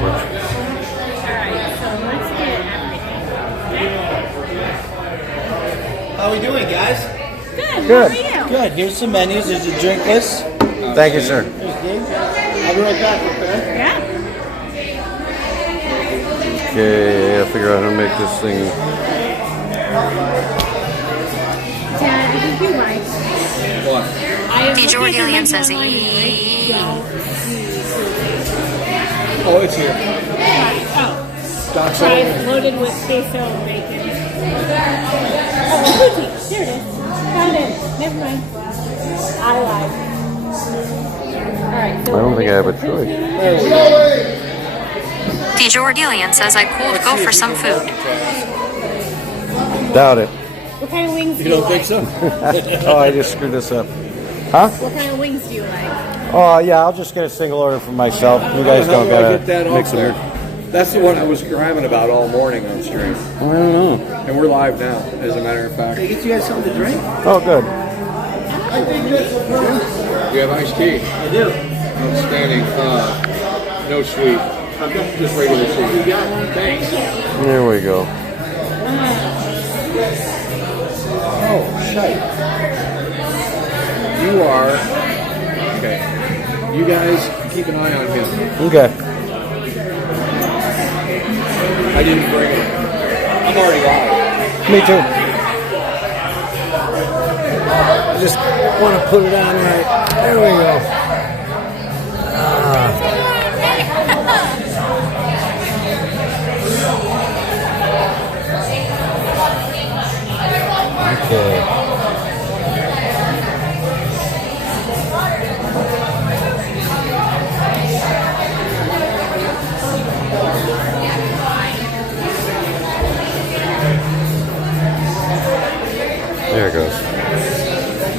backwards. Alright, so let's get everything. How are we doing, guys? Good. Good. How are you? Good. Here's some menus. There's a drink list. Thank you, sir. There's Dave. I'll be right back, okay? Yeah. Okay, I'll figure out how to make this thing. Dad, I think you like. What? DeJordian says Oh, Oh, it's here. fries loaded with queso and bacon. Oh, cookie. There it is. Found it. Never mind. I lied. Alright, so I don't think I have a choice. DeJordian says I could go for some food. Doubt it. What kind of wings do You you don't think like? so? Oh, I just screwed this up. Huh? What kind of wings do you like? Oh, yeah, I'll just get a single order for myself. You guys How don't do I gotta get that mix off them. there? That's the one I was grabbing about all morning on stream. I don't know. And we're live now, as a matter of fact. They get you guys something to drink? Oh, good. You have iced tea. I do. Outstanding. No sweet. Okay. Just regular tea. You got it. Thanks. There we go. Oh, shite. You are... Okay. You guys keep an eye on him. Okay. I didn't bring it. I'm already live. Me too. I just want to put it on right. There we go. Okay. There it goes.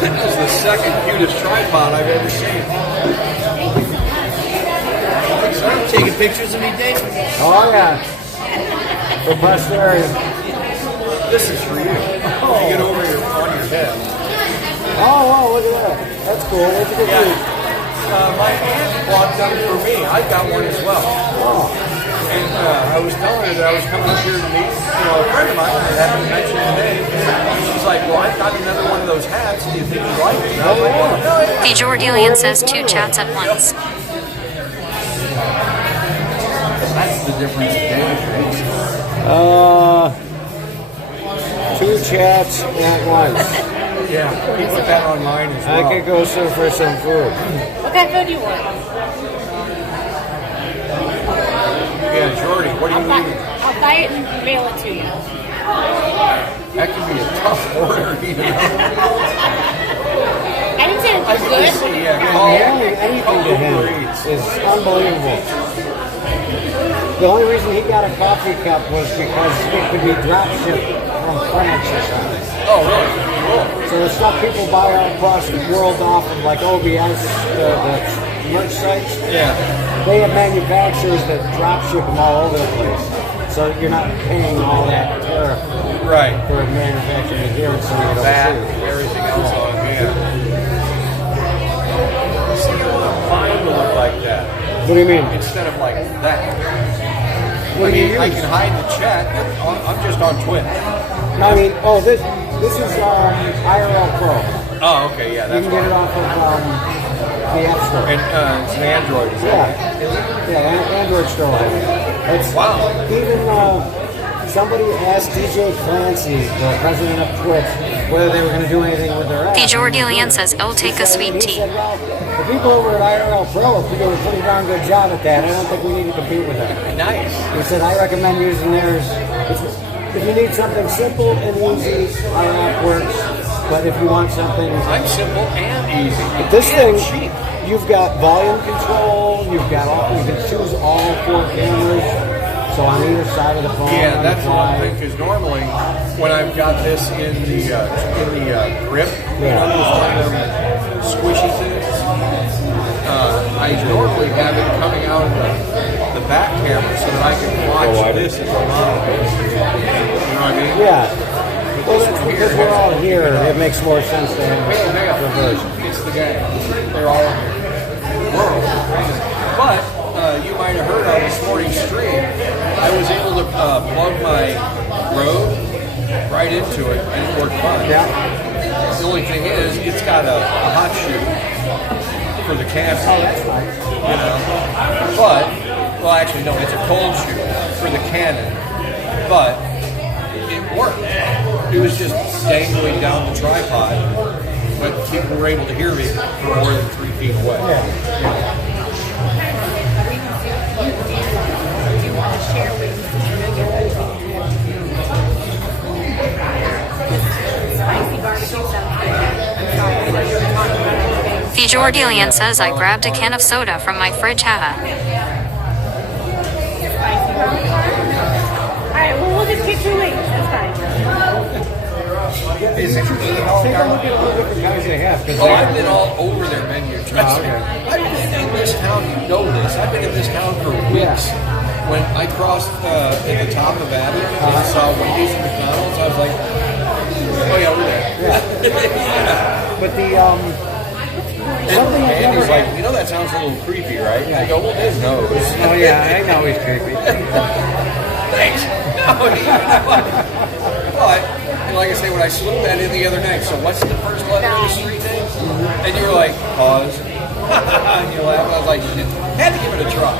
This is the second cutest tripod I've ever seen. Taking pictures of me, Dave? Oh, yeah. For posterity. This is for you. You get over your on your head. Oh, wow, look at that. That's cool. Where'd you get these? My aunt bought them for me. I got one as well. Oh. And I was telling her that I was coming up here to meet, a friend of mine. I haven't mentioned her name. And she's like, "Well, I've got another one of those hats. Do you think you'd like it?" And I was like, "Well, no, yeah." DeJordian says 2 chats at once. That's the difference in Dave. 2 chats at once. Yeah, he put that on mine as I well. could go serve for some food. What kind of food do you want? Yeah, Jordy, what do you need? I'll buy it and mail it to you. That could be a tough order, you know. I didn't say I it's can good. see, yeah. Mailing anything to him is unbelievable. The only reason he got a coffee cup was because it could be drop shipped from France or something. Oh, really? Cool. So the stuff people buy all across the world off of like OBS, the merch sites, Yeah. they have manufacturers that drop ship them all over the place. So you're not paying all that tariff Right. for manufacturing it here and sending it That, overseas. everything else on it, yeah. See, mine will look like that What do you mean? instead of like that. What I do you mean, I use? can hide the check. I'm just on Twitch. I mean, this is IRL Pro. Oh, okay, yeah, You that's can get it off of the App Store. And it's an Android. Is Yeah, that it? Android store. It's Wow. even somebody asked DJ Clancy, the president of Twitch, whether they were going to do anything with their app. DeJordian says I'll take a sweet He tea. said, well, the people over at IRL Pro are doing a pretty darn good job at that. I don't think we need to compete with them. Nice. He said, I recommend using theirs. If you need something simple and easy, our app works. But if you want something... I'm simple and easy. This and thing, cheap. you've got volume control, you can choose all 4 cameras, so on either side of the phone. Yeah, on that's the the one fly. thing, because normally when I've got this in the grip, Yeah. one of them squishy things, I normally have it coming out of the back camera so that I can watch this as a monitor. You know what I mean? Yeah. but Well, this that's one here. because we're all here. It makes more sense to have reverse. It's the gang. They're all in here. But you might have heard on this morning's stream, I was able to plug my Rode right into it, and it worked fine. Yeah. The only thing is, it's got a hot shoe for the camera. Oh, that's fine. You know, but well, actually, no, it's a cold shoe for the Canon, but it worked. It was just dangling down the tripod, but people were able to hear me from more than 3 feet away. Yeah. You want to share with spicy barbecue sounds good. I'm sorry, I know you were talking about everything. Fjordelian says I grabbed a can of soda from my fridge. Haha. Alright, well, we'll just get 2 wings. That's fine. Is it Take a look at all the different guys they have. Oh, I've been all over their menu. Trust me. okay. I've been in this town, you know this. I've been in this town for weeks. When I crossed at the top of Abbott and saw Wendy's and McDonald's, I was like, oh yeah, we're there. Yeah. But the something I've And never he's like, you know that sounds a little creepy, right? I go, well, his nose. Oh yeah, I know he's creepy. Thanks. But, like I say, when I slipped that in the other night, so what's the first letter of the street name? And you were like, pause. And you laughed. I was like, had to give it a try.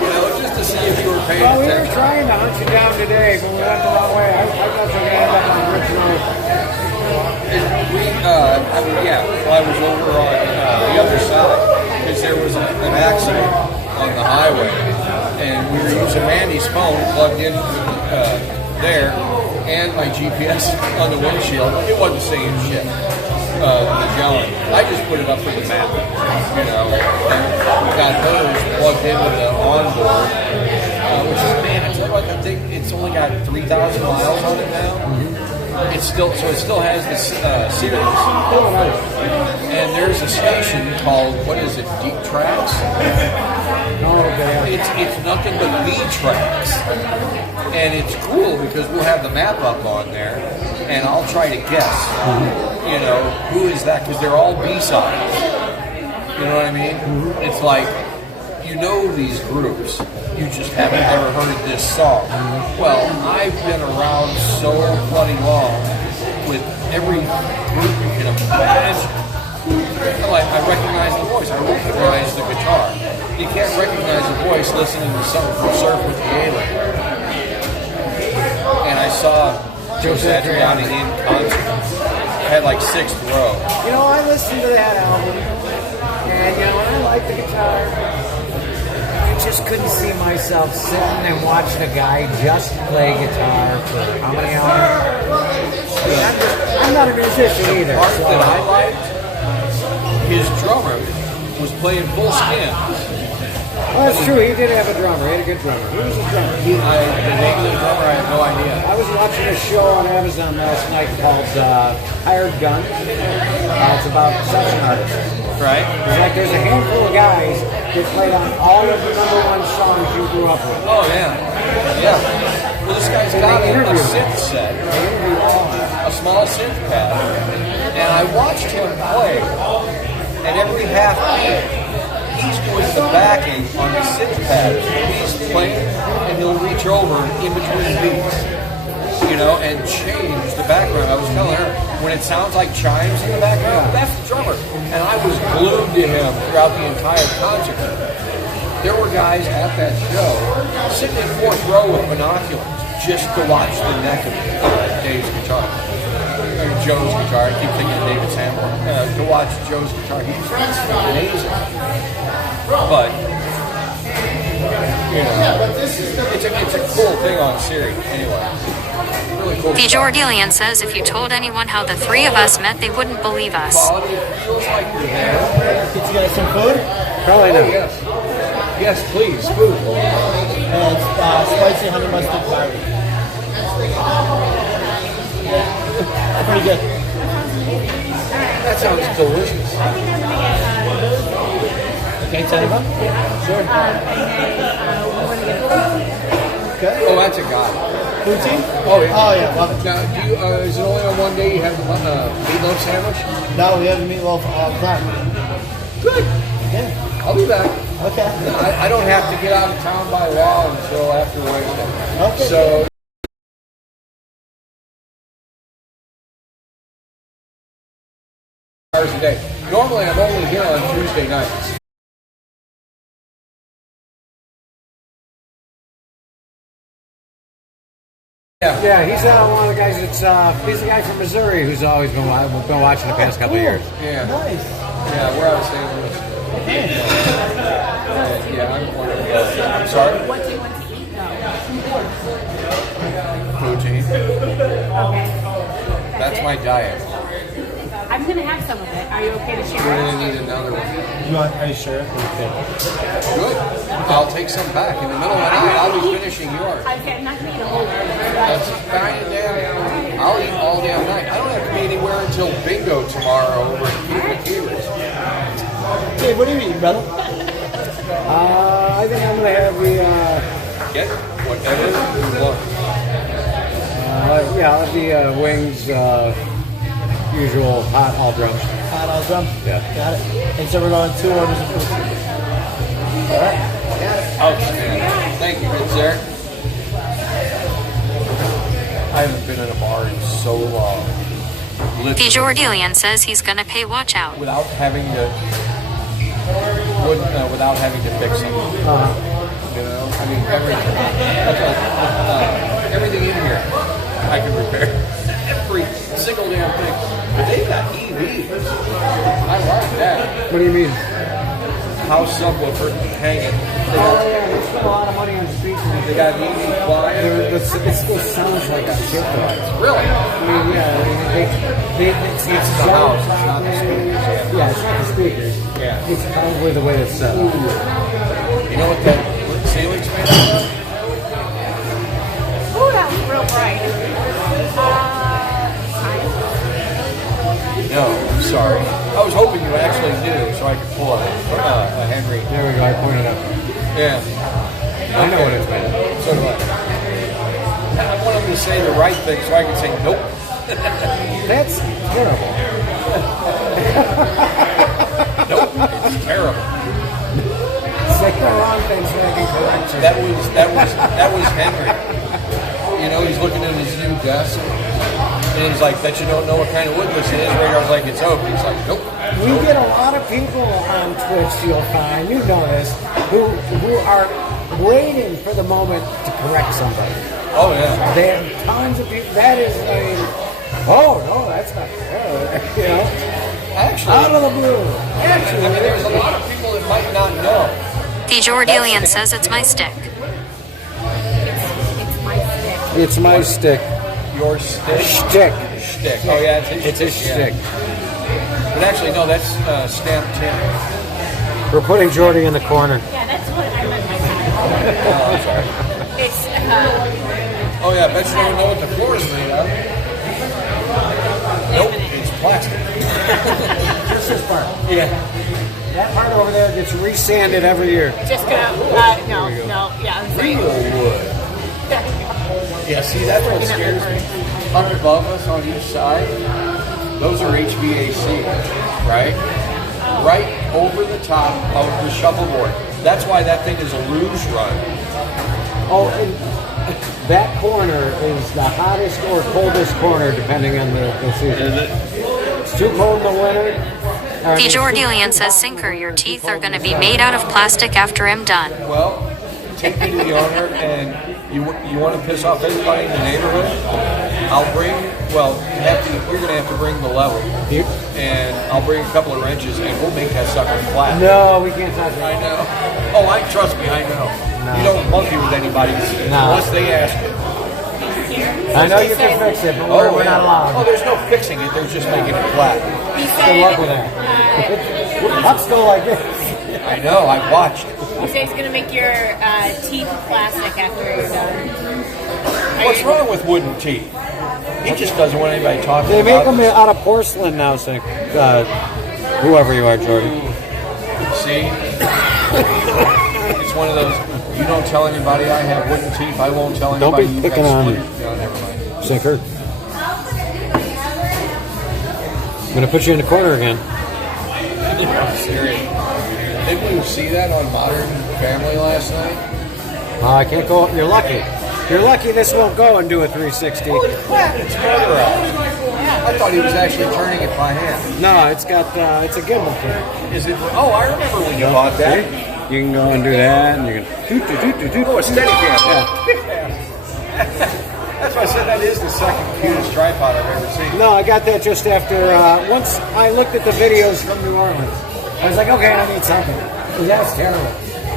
You know, just to see if you were paying Well, we were attention. trying to hunt you down today, but we went the wrong way. I thought you were going to end up on original. I was over on the other side because there was an accident on the highway, and we were using Mandy's phone plugged in there, and my GPS on the windshield. It wasn't saying shit. Magellan. I just put it up for the map, you know. And got those plugged into the onboard, which is, man, I tell you what, that thing, it's only got 3,000 miles on it now. It still has this series. Oh, nice. And there's a station called, what is it, Deep Tracks? No, okay. It's nothing but B tracks. And it's cool because we'll have the map up on there, and I'll try to guess, you know, who is that? Because they're all B-sides. You know what I mean? It's like, you know these groups, you just haven't ever heard this song. Well, I've been around so bloody long with every group you can imagine. Like, I recognize the voice, I recognize the guitar. You can't recognize the voice listening to something from Surf with the Alien. And I saw Joe Satriani in concert. I had like 6th row. You know, I listened to that album, and you know, I like the guitar. I just couldn't see myself sitting and watching a guy just play guitar for how many hours? I'm not a musician either. The part So. that I liked, his drummer was playing full skin. Well, that's true. He did have a drummer. He had a good drummer. Who was his drummer? The name of the drummer, I have no idea. I was watching a show on Amazon last night called Hired Gun. It's about session artists. Right? It's like there's a handful of guys that played on all of the #1 songs you grew up with. Oh, yeah. Yeah. Well, this guy's got a synth set, a small synth pad, and I watched him play, and every half beat, he's doing the backing on the synth pad. He's playing, and he'll reach over in between beats, you know, and change the background. I was telling her, when it sounds like chimes in the background, that's the drummer. And I was glued to him throughout the entire concert. There were guys at that show sitting in 4th row with binoculars just to watch the neck of Dave's guitar. Or Joe's guitar. I keep thinking of David Sanborn. To watch Joe's guitar. He's amazing. But, you know, it's a cool thing on Siri anyway. Really cool. Fjordelian says if you told anyone how the 3 of us met, they wouldn't believe us. Quality feels like you're there. Get you guys some food? Probably Oh, not. yes. Yes, please. Food. And spicy honey mustard barbecue. Pretty good. That sounds delicious. Okay, tell you about? Sure. And then we want to get a Okay. Oh, that's a guy. Poutine? Oh, yeah. Oh, yeah, love it. Now, do you, is it only on one day you have the meatloaf sandwich? No, we have the meatloaf all the time. Good. Yeah. I'll be back. Okay. I don't have to get out of town by law until after Wednesday. Okay. So. Hours a day. Normally, I'm only here on Tuesday nights. Yeah, he's one of the guys that's he's the guy from Missouri who's always been watching the past couple of years. Yeah. Nice. Yeah, we're out of St. Louis. Yeah, I'm one of those. I'm sorry? What do you want to eat though? Poutine. Okay. That's my diet. I'm gonna have some of it. Are you okay to We're share it? going to need another one. Are you sure? Okay. Good. I'll take some back. In the middle of the night, I'll be finishing yours. Okay, I'm not gonna eat a whole one. That's fine and damn. I'll eat all damn night. I don't have to be anywhere until bingo tomorrow over at Keeler's. Hey, what are you eating, brother? I think I'm gonna have the Get whatever you want. yeah, I'll have the wings, usual hot all drums. Hot all drum? Yeah. Got it. And so we're going 2 orders of food. All right. Outstanding. Thank you, good sir. I haven't been in a bar in so long. The Jordilian says he's gonna pay watch out. Without having to pick something. You know, I mean everything in here I can repair. Every single damn thing. But they got EVs. I like that. What do you mean? House subwoofer hanging. Oh yeah, they spent a lot of money on speakers. They got EV flying. It still sounds like a shit device. Really? I mean, yeah, It's the house, it's not the speakers. Yeah, it's not the speakers. Yeah. It's probably the way it's set up. You know what that ceiling's made out of? Ooh, that was real bright. No, I'm sorry. I was hoping you actually knew so I could pull a Henry. There we go, I pointed out. Yeah. I know what it's made of. So do I. I want him to say the right thing so I can say nope. That's terrible. Nope, it's terrible. Say the wrong thing so I can correct you. That was Henry. You know, he's looking at his new desk. And he's like, bet you don't know what kind of wood this is. Radar's like, it's oak. He's like, nope. We get a lot of people on Twitch, you'll find, you know this, who are waiting for the moment to correct somebody. Oh, yeah. They have tons of people. That is, I mean, oh, no, that's not you know, Actually, out of the blue. I mean, there's a lot of people that might not know. The Jordilian says it's my stick. It's my stick. Your stick? Shtick. Shtick. Oh, yeah, it's his It's his shtick. shtick. But actually, no, that's stamped tin. We're putting Jordy in the corner. Yeah, that's what I meant by that. Oh, I'm sorry. It's, Oh, yeah, I bet you don't know what the floor is made of. Nope, it's plastic. Just this part. Yeah. That part over there gets resanded every year. just gonna, no, yeah, I'm saying. Real wood. Yeah, see, that's what scares me. Up above us on each side, those are HVAC, right? Right over the top of the shuffleboard. That's why that thing is a luge run. Oh, and that corner is the hottest or coldest corner, depending on the season. It's too cold in the winter. The Jordilian says, Sinker, your teeth are gonna be made out of plastic after I'm done. Well, take me to the owner, and you want to piss off everybody in the neighborhood? I'll bring, well, you're going to have to bring the level. And I'll bring a couple of wrenches, and we'll make that sucker flat. No, we can't touch I it. know. Oh, trust me, I know. No. You don't monkey with anybody unless they ask you. I know you can fix it, but we're not Oh, allowed. there's no fixing it. There's just making it flat. He Good luck with that. I'm still like this. I know. I watched. You say he's gonna make your teeth plastic after you're done. What's wrong with wooden teeth? He just doesn't want anybody talking They make about them out of porcelain now, so whoever you are, Jordan. See? It's one of those You don't tell anybody I have wooden teeth. I won't tell Don't anybody be you picking got on splinter. No, never mind. Sinker. I'm gonna put you in the corner again. I'm serious. Didn't you see that on Modern Family last night? I can't go. You're lucky. You're lucky this won't go and do a 360. Holy crap, it's motor out. I thought he was actually turning it by hand. No, it's got it's a gimbal cam. Is it? Oh, I remember when you bought that. See? You can go and do that, and you can Oh, a steady cam. Yeah. That's why I said that is the second cutest tripod I've ever seen. No, I got that just after once I looked at the videos from New Orleans. I was like, okay, I need something. That's terrible.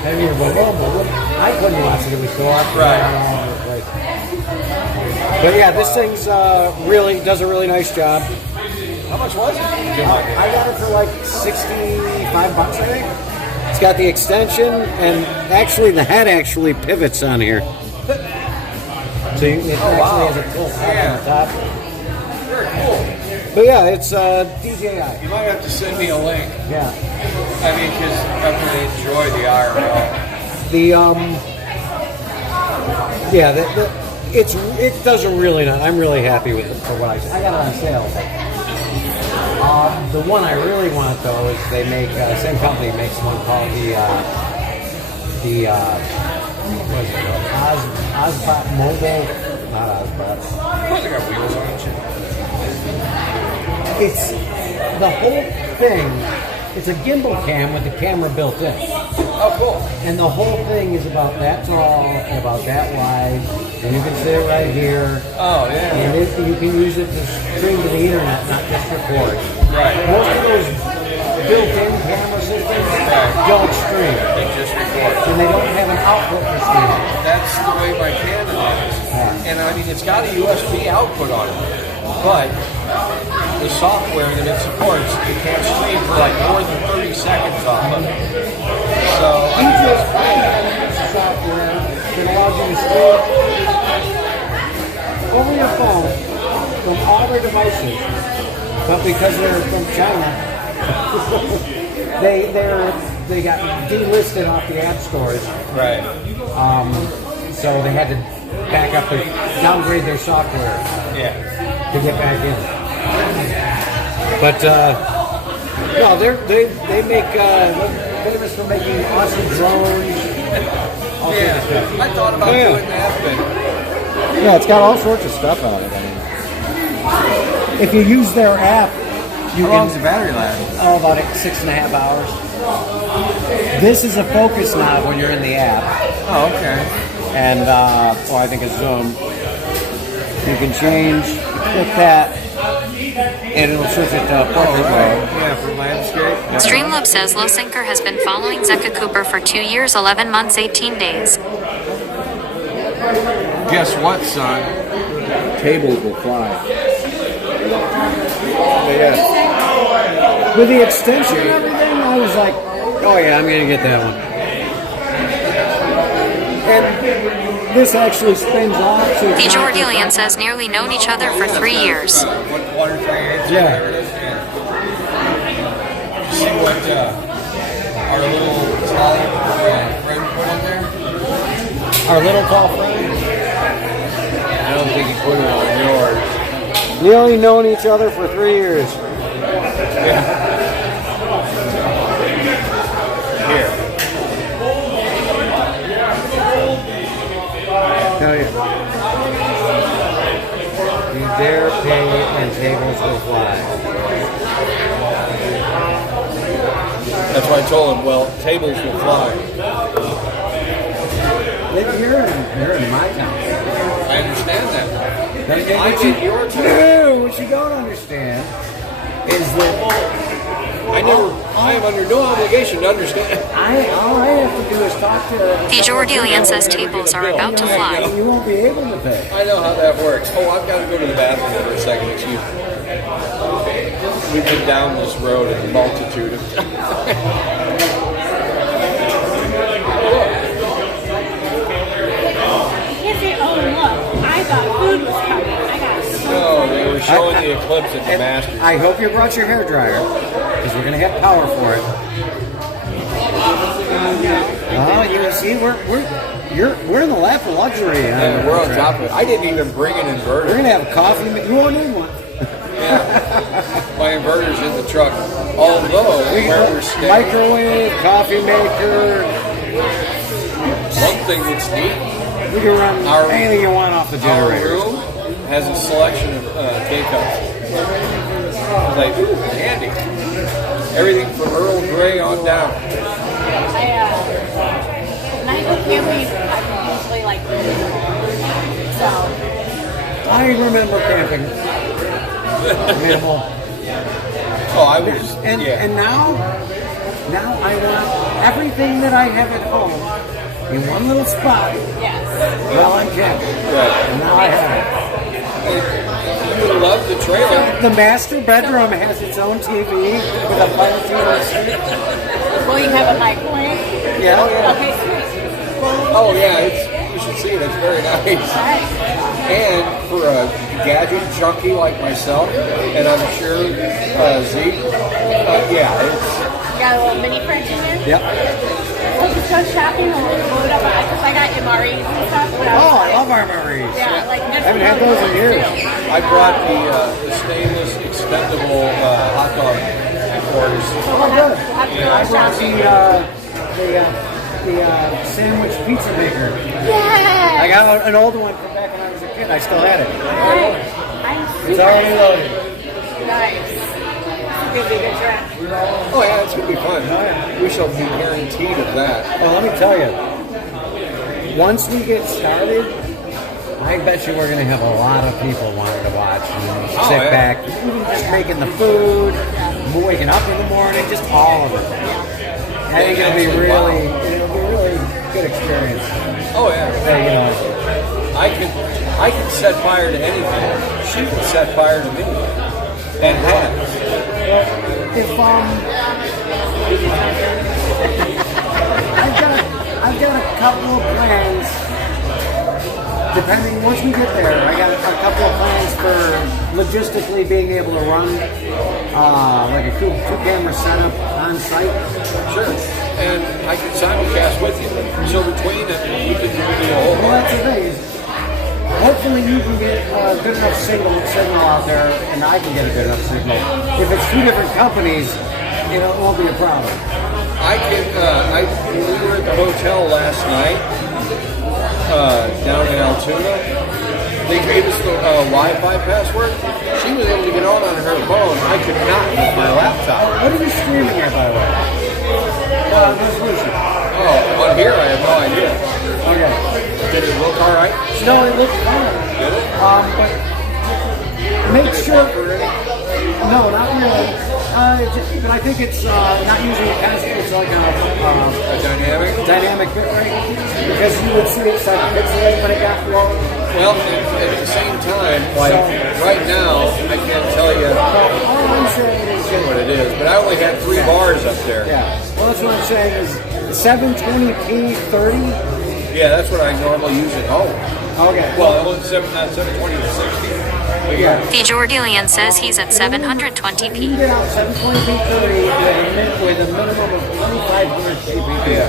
I mean, I couldn't watch it. It was so awkward. Right. But yeah, this thing's really does a really nice job. How much was it? I got it for like $65, I think. It's got the extension, and actually the head actually pivots on here. So it actually has a tilt head on the top. Very cool. But yeah, it's DJI. You might have to send me a link. Yeah. I mean, because I really enjoy the IRL. It does a really nice. I'm really happy with it for what I got it on sale. The one I really want though is they make same company makes one called what is it called? Ozbot Mobile, not Ozbot. They got wheels on it. It's the whole thing. It's a gimbal cam with the camera built in. Oh, cool. And the whole thing is about that tall and about that wide. And you can sit it right here. Oh, yeah. And you can use it to stream to the internet, not just record. Right. Most of those built-in camera systems don't stream. They just record. And they don't have an output for streaming. That's the way my Canon is. Yeah. And I mean, it's got a USB output on it. But the software that it supports, you can't stream for like more than 30 seconds off of it. So, DJI has software that allows you to stream over your phone from all their devices. But because they're from China, they got delisted off the app stores. right. So they had to downgrade their software Yeah. to get back in. But no, they make famous for making awesome drones. All sorts of Yeah. stuff. I thought about Oh, yeah. doing that, but Yeah, it's got all sorts of stuff on it. I mean, if you use their app, you How can. long's the battery last? Oh, about 6.5 hours. This is a focus knob when you're in the app, Oh, okay. and I think it's zoom. You can change, click that, and it'll switch it to portrait mode. Yeah, for landscape. Streamlab says Low Sinker has been following Zeka Cooper for 2 years, 11 months, 18 days. guess what, son? Tables will fly. Yeah. With the extension and everything, I was like, oh yeah, I'm gonna get that one. And this actually spins off. So it's The not- Jordilian says nearly known each other for 3 years. 1 or 3/8. Yeah. Whatever it is. Yeah. See what our little Italian friend put in there? Our little tall friend. I don't think he put it on yours. We only known each other for 3 years. Here. Tell you. You dare pay and tables will fly. That's why I told him, well, tables will fly. You're in my town. I understand that. I'm What in your town. what you don't understand is that I am under no obligation to understand. all I have to do is talk to. The Jordilian says tables are about to fly. You won't be able to pay. I know how that works. Oh, I've got to go to the bathroom for a second. Excuse me. We've been down this road a multitude of times. Yes, they, oh look, I thought food was coming. I got so No, they were showing the eclipse at the Masters. I hope you brought your hairdryer because we're gonna have power for it. see, we're in the lap of luxury. And we're on top of it. I didn't even bring an inverter. We're gonna have coffee. You won't need one. Yeah. My inverter's in the truck. Although where we're staying, Microwave, coffee maker. one thing that's neat, We can run anything you want off the our generator. room has a selection of K-cups. Like, ooh, handy. Everything from Earl Grey on down. When I go camping, I'm usually like really cold. So, I remember camping. Minimal. Oh, I was, And yeah. now I want everything that I have at home in one little spot yes. while I'm camping. Right. And now I have You love the trailer. it. The master bedroom has its own TV with a fire TV. Will you have a microwave? Yeah. Okay, sweet. Oh, yeah, you should see it. It's very nice. Right. And for a gadget junkie like myself, and I'm sure Zeke, yeah, it's, You got a little mini fridge in here? Yep. We'll just go shopping and we'll load up. Because I got MREs and stuff. But Oh, I love armories. Yeah, like I haven't had those in years. I brought the stainless expendable hot dog quarters. We'll have to I go brought shopping. the sandwich pizza maker. Yeah. I got an old one from back when I was a kid. I still had it. Right. I'm It's super already loaded. nice. It's gonna be a good trip. Oh, yeah, it's going to be fun. We shall be guaranteed of that. Well, let me tell you. Once we get started, I bet you we're going to have a lot of people wanting to watch and sit yeah. back, even just making the food, waking up in the morning, just all of it. I think it'll be really good experience. Oh, yeah. Hey, you know, I could set fire to anything. She could set fire to me. And has. if I've got a couple of plans. Depending, once we get there, I got a couple of plans for logistically being able to run like a two-camera setup on site. Sure. And I can simulcast with you. So between it, you can do the whole Well, that's the thing. Is hopefully you can get a good enough signal out there, and I can get a good enough signal. If it's two different companies, it won't be a problem. I can, we were at the hotel last night, down in Altoona. They gave us the Wi-Fi password. She was able to get on her phone. I could not with my laptop. What are you streaming at, by the way? Resolution. Oh, on here I have no idea. Okay. Did it look all right? No, it looks fine. Did it? But make sure. No, not really. But I think it's not using a pencil. It's like A dynamic bit rate, because you would see it start to pixelate when it got low. Well, at the same time, right now, I can't tell you All I'm saying is what it is, but I only had 3 bars up there. yeah. Well, that's what I'm saying is 720p 30. Yeah, that's what I normally use at home. Okay. Well, it was not 720 to 60. But yeah. The Jordilian says he's at You can 720p. get out 720p 30 with a minimum of 2500 kbps. Yeah.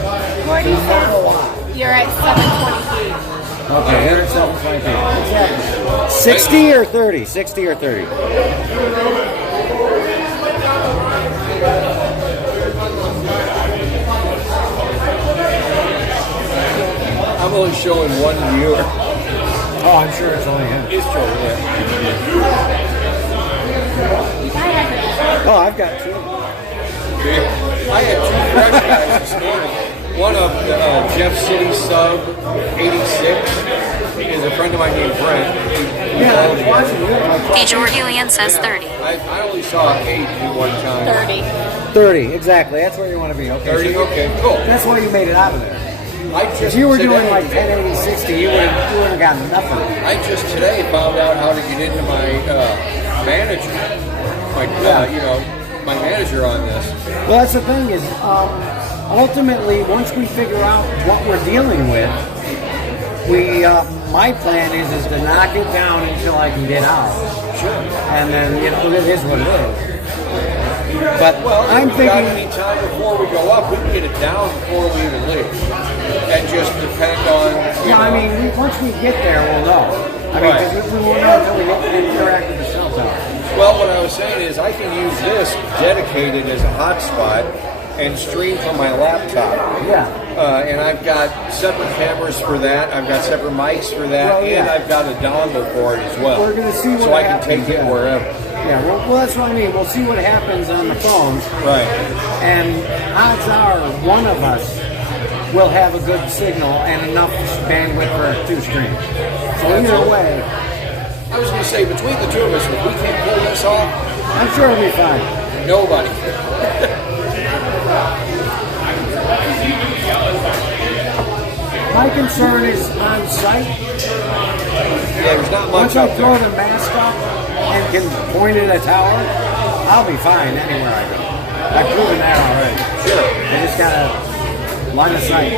What do you Not a say? lot. You're at 720p. Okay, 107.5. Exactly. 60 or 30? 60 or 30? I'm only showing one viewer. Oh, I'm sure it's only him. It's showing, yeah. Oh, I've got 2. I had 2 fresh guys this morning. One of Jeff City Sub 86 is a friend of mine named Brent. Yeah, I was watching you. The Jordilian says 30. I only saw 8 at one time. 30. 30, exactly. That's where you want to be. Okay. 30, so okay, cool. That's why you made it out of there. I If just you were today- doing like 1080, 60, you would have gotten nothing. I just today found out how to get into my manager. My, my manager on this. Well, that's the thing is, ultimately, once we figure out what we're dealing with, my plan is to knock it down until I can get out. Sure. And then, it is what it is. But Well, I'm if we got thinking, any time before we go up, we can get it down before we even leave. And just depend on, you yeah, I know, mean, once we get there, we'll know. I mean, Right. because we won't know until we interact with the cell tower. well, what I was saying is I can use this dedicated as a hotspot and stream from my laptop. Yeah. And I've got separate cameras for that. I've got separate mics for that, Well, yeah. and I've got a dongle for it as well. We're gonna see what so I can happens, take it yeah. wherever. Yeah, well, that's what I mean. We'll see what happens on the phones. Right. And odds are one of us will have a good signal and enough bandwidth for 2 streams. So either way, I was going to say, between the two of us, if we can't pull this off, I'm sure it'll be fine. nobody. My concern is on site. Yeah, there's not Once much I up throw there. the mask up and can point at a tower, I'll be fine anywhere I go. I've proven that already. Sure. I just gotta line of sight.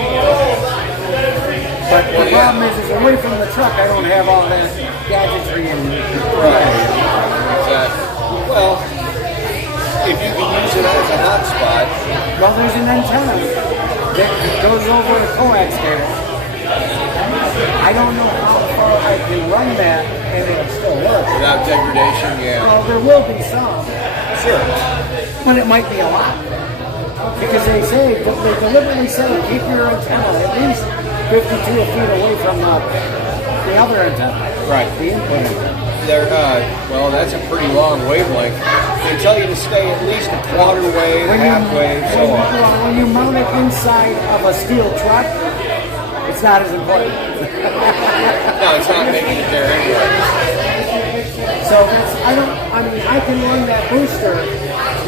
But the problem is away from the truck, I don't have all that gadgetry and Exactly. Well, if you can use it as a hotspot, well, there's an antenna that goes over a coax cable. I don't know how far I can run that and it'll still work. without degradation, yeah. Well, there will be some, Sure. but it might be a lot. Because they say, they deliberately say, keep your antenna at least 52 feet away from the other antenna. Right. The input antenna. Well, that's a pretty long wavelength. They tell you to stay at least a quarter wave, half wave, so on. When you mount it inside of a steel truck, it's not as important. No, it's not making it there anyway. So that's, I can run that booster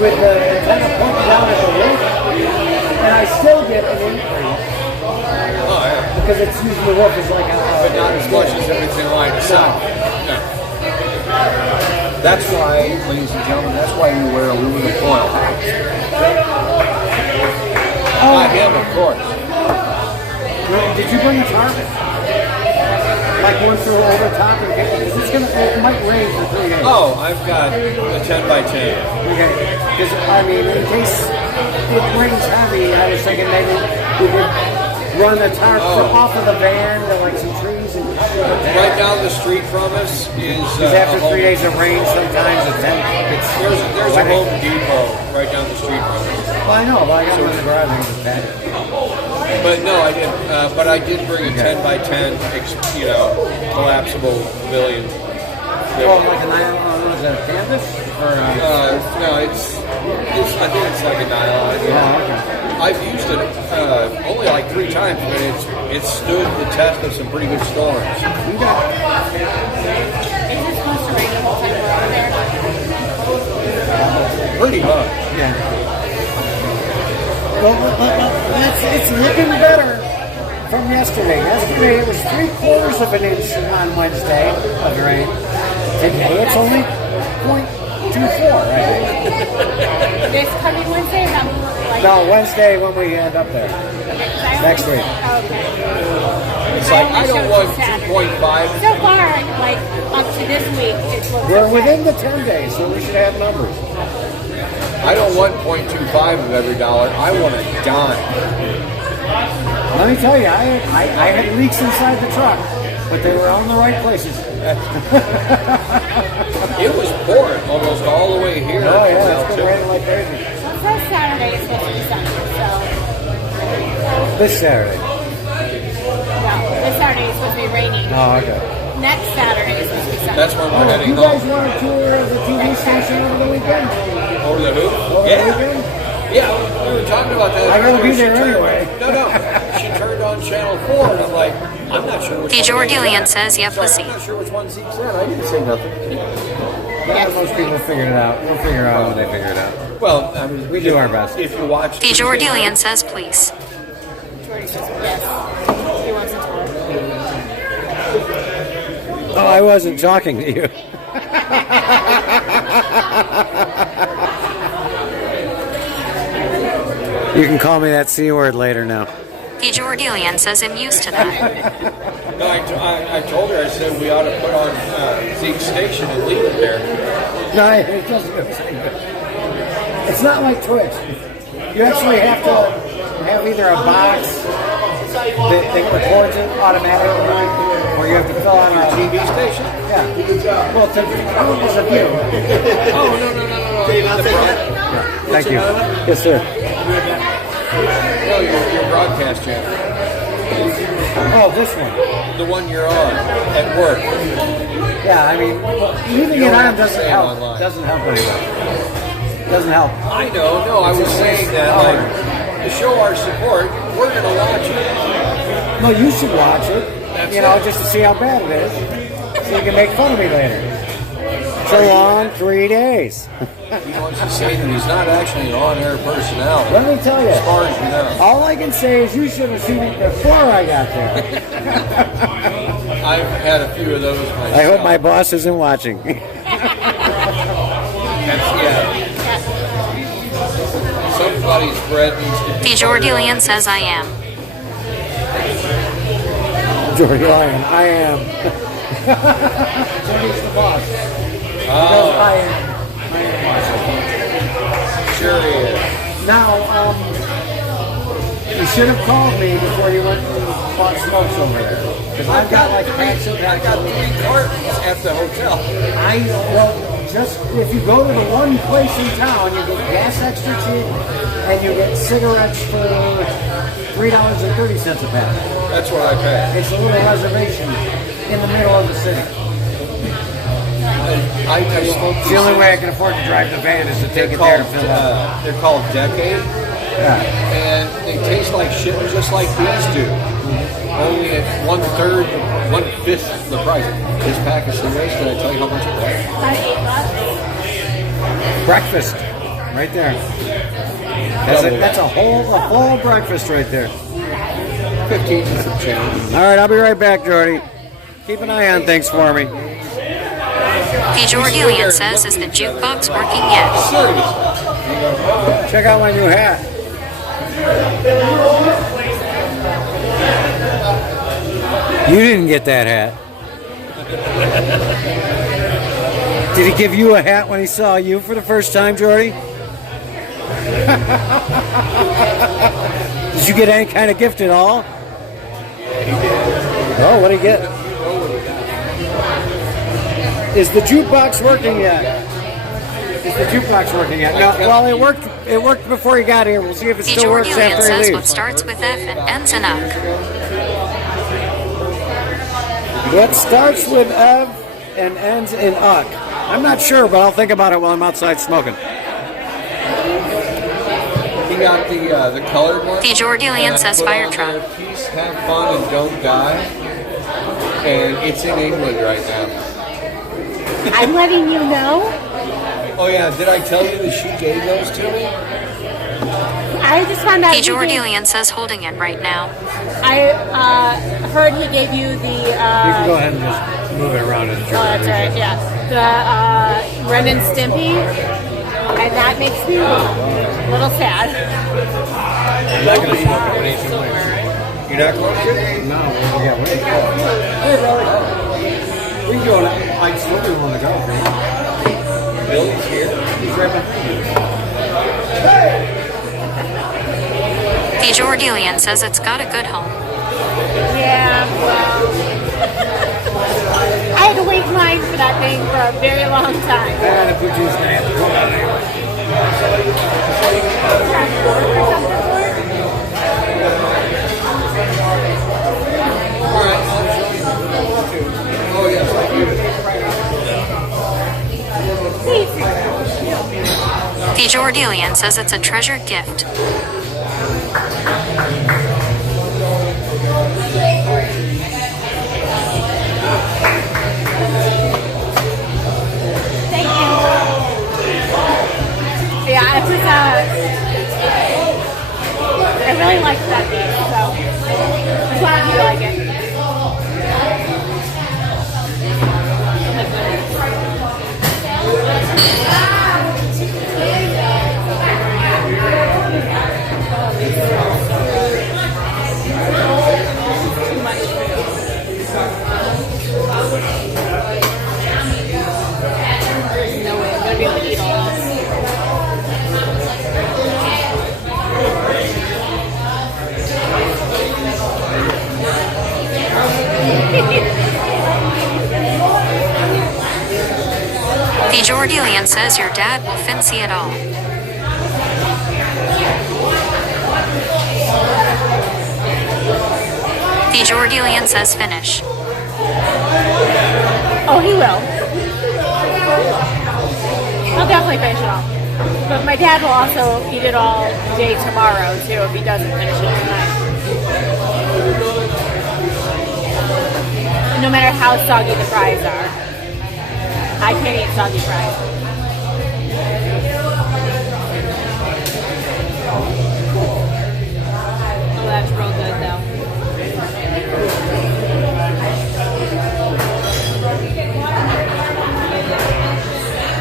with the antenna pumped down at the roof, and I still get an increase Oh, yeah. because it's using the roof as like a. But not as much as if it's in line of sight. No. That's why, ladies and gentlemen, that's why you wear aluminum foil hats. Not him, of course. Did you bring a tarp? Like one through over top? Is this gonna? It might rain for 3 days. Oh, I've got a 10 by 10. Okay. Because I mean, in case it rains heavy, I was thinking maybe we could run the tarp off of the van to like some trees and cover the van. Right down the street from us is Because after a 3 Home- days of rain, sometimes it's There's a Home Depot right down the street from us. Well, I know, but I got one in the garage and it's bad. But no, I didn't. But I did bring a 10 by 10, collapsible pavilion. Oh, like a nylon, is that a canvas? Or No, I think it's like a nylon. oh, okay. I've used it only like 3 times, but it's stood the test of some pretty good storms. You got Is it supposed to rain the whole time we're over there? Pretty much. yeah. Well, it's looking better from yesterday. Yesterday it was 3/4 of an inch on Wednesday of rain. Today it's only 0.24, right? This coming Wednesday, is that like No, Wednesday when we end up there. next week. Okay. It's like, I don't want 2.5. So far, like up to this week, it looks We're okay. within the 10 days, so we should have numbers. I don't want 0.25 of every dollar. I want a dime. Let me tell you, I had leaks inside the truck, but they were all in the right places. It was pouring almost all the way here. Oh yeah, Now, it's been too. raining like crazy. Well, it says Saturday is supposed to be sunny, so This Saturday. well, this Saturday is supposed to be raining. Oh, okay. Next Saturday is supposed to be sunny. That's when we're Oh, heading you guys home. want a tour of the TV station over the weekend? Over the hoop? Over the Yeah. weekend? Yeah, we were talking about that. I gotta earlier. be She there turned- anyway. No. She turned on channel 4, and I'm like, I'm not sure which The one it is. Jordilian says, "Yeah, It's like, pussy." I'm not sure which one Zeke said. I didn't say nothing. Yeah, most people figured it out. We'll figure out when they figure it out. Well, I mean, We do our best. If you watch The Jordilian says, please. Jordy says yes. He wants a tour. Oh, I wasn't talking to you. You can call me that C word later now. The Jordilian says, I'm used to that. No, I told her, I said we ought to put on Zeke's station and leave it there. No, it doesn't. It's not like Twitch. You actually have to have either a box that records it automatically, or you have to fill out a TV station? Yeah. Well, there's a view. Oh, no. Thank you. Yes, sir. No, your broadcast channel. Oh, this one. The one you're on at work. Yeah, I mean, leaving it on doesn't help. Online. Doesn't help anybody. Doesn't help. I know. No, I was saying that like to show our support, we're going to watch it. No, you should watch it. That's you know, it. just to see how bad it is, so you can make fun of me later. It's a long 3 days. He wants to say that he's not actually an on-air personality. Let me tell you. As far as you know. All I can say is you should have seen it before I got there. I've had a few of those myself. I hope my boss isn't watching. Somebody's bread needs to be... The Jordilian says I am. Jordy, I am. Jordy's the boss. Oh, I am sure he is. Now, you should have called me before you went and bought smokes over there. Because I've got like packs of I got 3 cartons at the hotel. Just if you go to the one place in town, you get gas extra cheap, and you get cigarettes for $3.30 a pack. That's what I pay. It's a little reservation in the middle of the city. I smoke It's the only way I can afford to drive the van is to take it there to fill up. They're called Decade, Yeah. and they taste like shit just like these do. Only at 1/3, 1/5 the price. This pack of cigarettes, did I tell you how much it was? Breakfast, right there. That's a full breakfast right there. 15 and some change. All right, I'll be right back, Jordy. Keep an eye on things for me. The Jordilian says, is the jukebox working yet? Check out my new hat. You didn't get that hat. Did he give you a hat when he saw you for the first time, Jordy? Did you get any kind of gift at all? Oh, what did he get? Is the jukebox working yet? Is the jukebox working yet? No, well, it worked. It worked before he got here. We'll see if it The still works Jordilian after he says what leaves. starts with F and ends in UK. What starts with Ev and ends in Uck? I'm not sure, but I'll think about it while I'm outside smoking. He got the colored one. The Jordilian says fire truck. Peace, have fun, and don't die. And it's in England right now. I'm letting you know. Oh yeah, did I tell you that she gave those to me? I just found out. The Jordilian says holding it right now. I heard he gave you the. You can go ahead and just move it around. Oh, that's right. Yeah, the Ren and Stimpy, and that makes me a little sad. I'm not going to smoke it when he's away. You're not going to? No, yeah, wait. Hey, brother. We can go. I'd still be willing to go. Billy's here. He's right behind you. The Jordilian says it's got a good home. Yeah, well, I had to wait in line for that thing for a very long time. And if we choose to have to go out anyway. Oh yes, The Jordilian says it's a treasured gift. Yeah, it was, I really liked that beat, so I'm glad you like it. No way, I'm gonna be able to eat all this. DeJordilian says your dad will fancy it all. DeJordilian says finish. Oh, he will. He'll definitely finish it all. But my dad will also eat it all day tomorrow, too, if he doesn't finish it tonight. No matter how soggy the fries are. I can't eat soggy fries. Oh, that's real good, though.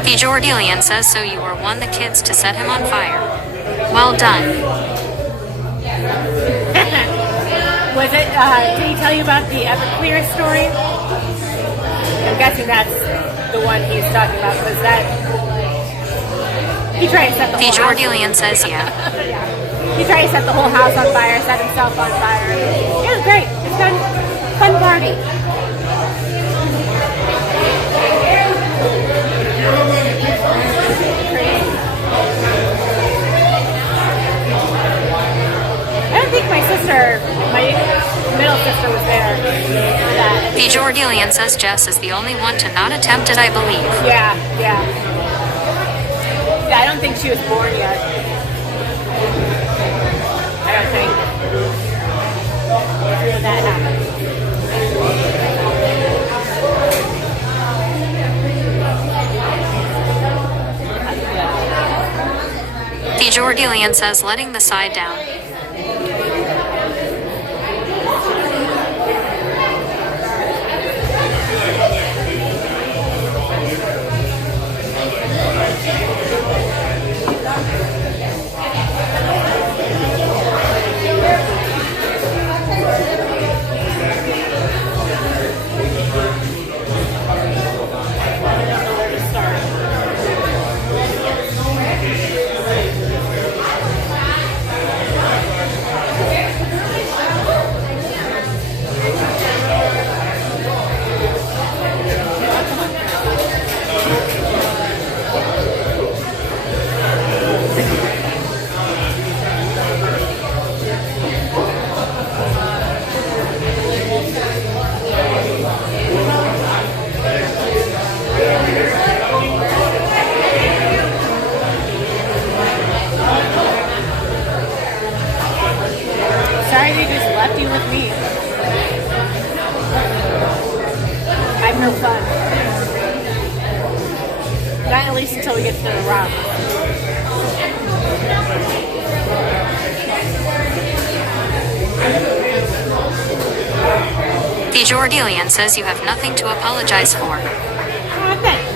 DeJordilian says so you were one the kids to set him on fire. Well done. Was it, did he tell you about the Everclear story? I'm guessing that's the one he's talking about. Was that... He tried to set the whole DeJordilian says yeah. Yeah. He tried to set the whole house on fire, set himself on fire. It was great. It's fun. Fun party. I don't think my middle sister was there for that. DeJordilian says Jess is the only one to not attempt it, I believe. Yeah. Yeah, I don't think she was born yet. I don't think. When that happened. DeJordilian says letting the side down. Sorry they just left you with me. I've no fun. Not at least until we get to the rock. DeJordilian says you have nothing to apologize for. Oh, thanks.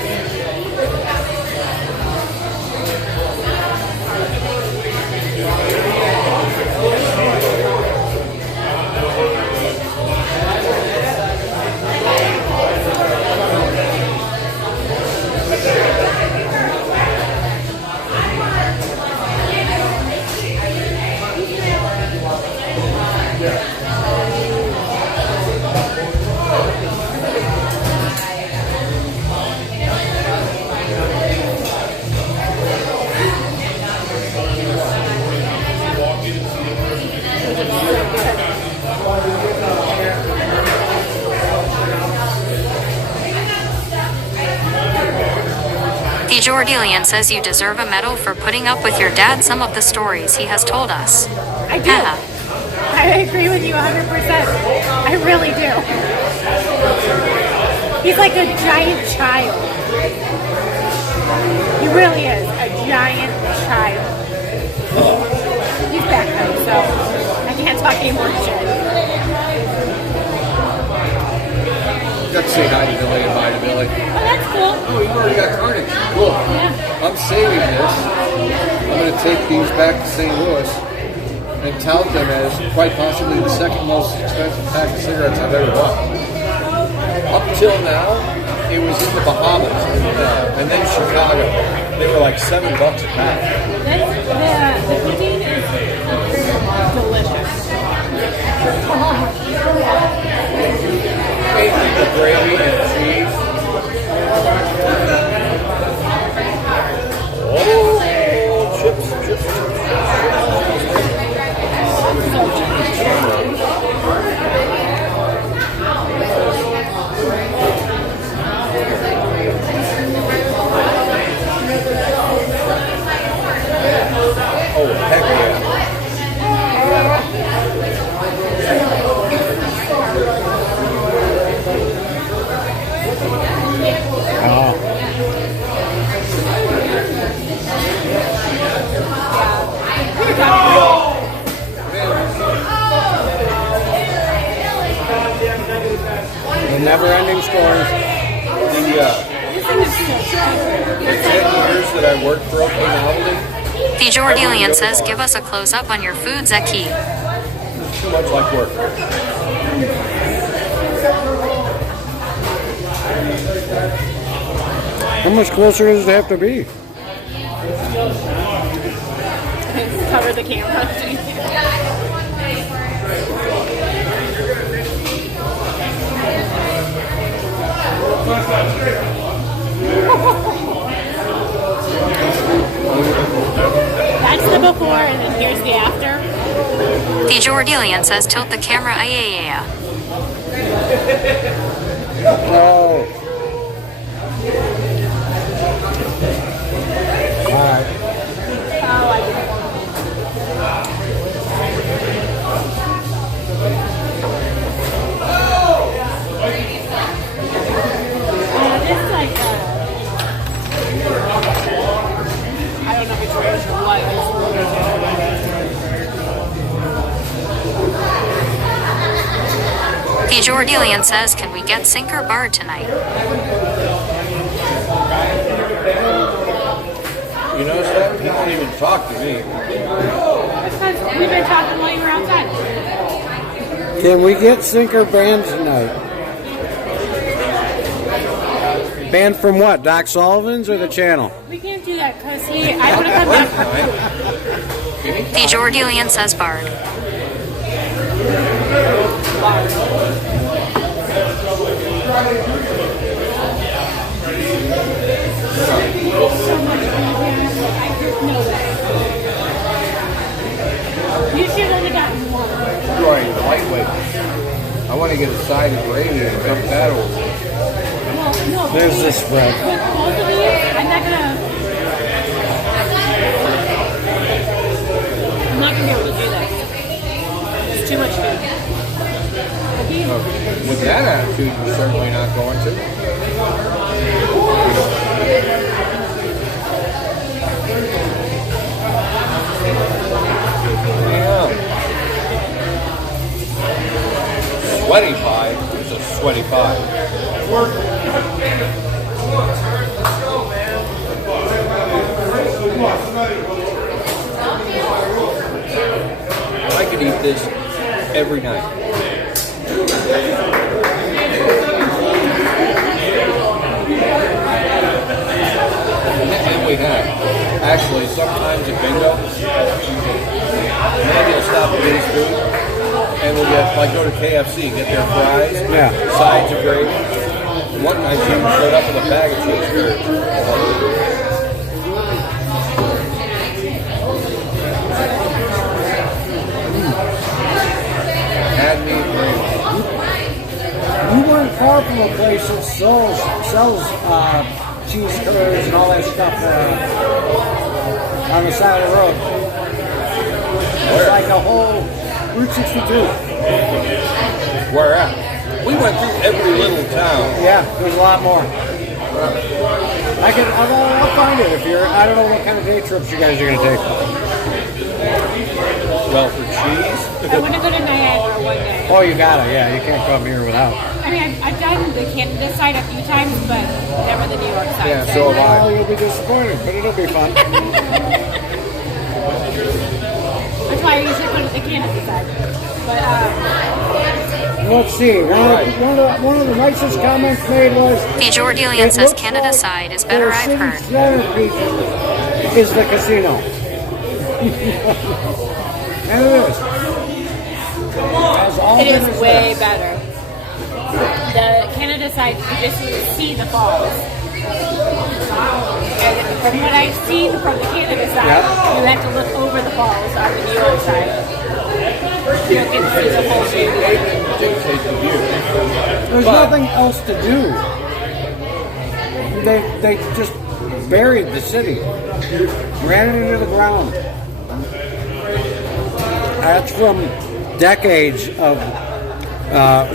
DeJordilian says you deserve a medal for putting up with your dad some of the stories he has told us. I do. I agree with you 100%. I really do. He's like a giant child. He really is a giant child. He's back though, so I can't talk any more shit. Got to say hi to Billy and bye to Billy. Oh, that's cool. Oh, you already got carnage. Cool. Yeah. I'm saving this. I'm going to take these back to St. Louis and tout them as quite possibly the second most expensive pack of cigarettes I've ever bought. Up till now, it was in the Bahamas and then Chicago. They were like $7 a pack. The poutine is delicious. The gravy and cheese. never-ending stories. The 10 years that I worked for OK Novelty, The Jordelian says, give us a close-up on your food, Zeki. it's too much like work. How much closer does it have to be? Cover the camera. That's the before, and then here's the after. The Jordelian says, tilt the camera, yeah. Oh. All right. Oh, I did. It's like I don't know if it's rose or what. The Jordelian says, can we get Sinker Bard tonight? You notice that? He won't even talk to me. It's because we've been talking while you were outside. Can we get Sinker banned tonight? Banned from what? DocSullivans or the channel? We can't do that because I would have come back for food. The Jordelian says, Bard. No way. You should have only gotten one. Right, lightweight. I want to get a side of gravy and dump that over. Well, no. There's the spread. With both of these, I'm not gonna be able to do that. It's too much food. With that attitude, you're certainly not going to. Yeah. Sweaty pie is a sweaty pie. I could eat this every night. And we have. Actually, sometimes at bingo, maybe we'll stop at Dave's Food, and we'll get, like, go to KFC, get their fries, sides of gravy. One night she even showed up with a bag of cheese curds. Add me gravy. You weren't far from a place that sells cheese curds and all that stuff on the side of the road. It's like a whole Route 62. Where at? We went through every little town. Yeah, there's a lot more. I'll find it if you're. I don't know what kind of day trips you guys are going to take. Well, for cheese. I want to go to Niagara one day. Oh, you gotta. Yeah, you can't come here without. I mean, I've done the Canada side a few times, but never the New York side. Yeah, so have I. Oh, you'll be disappointed, but it'll be fun. That's why I usually put it the Canada side. But Let's see. One of the nicest comments made was. The Jordelian says, Canada side is better, I've heard. Is the casino. And it is. it is way better. The Canada side, you just see the falls. And from what I've seen from the Canada side, you have to look over the falls on the New York side. You don't get to see the whole view. There's nothing else to do. They just buried the city, ran it into the ground. That's from decades of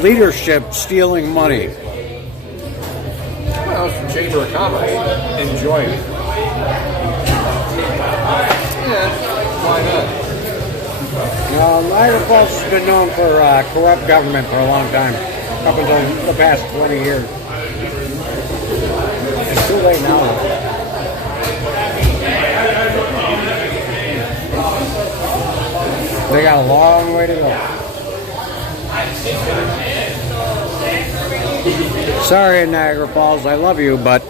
leadership stealing money. Well, it's the Chamber of Commerce. Enjoying it. Yeah, why not? Niagara Falls has been known for corrupt government for a long time. up until the past 20 years. It's too late now. They got a long way to go. Sorry, Niagara Falls, I love you, but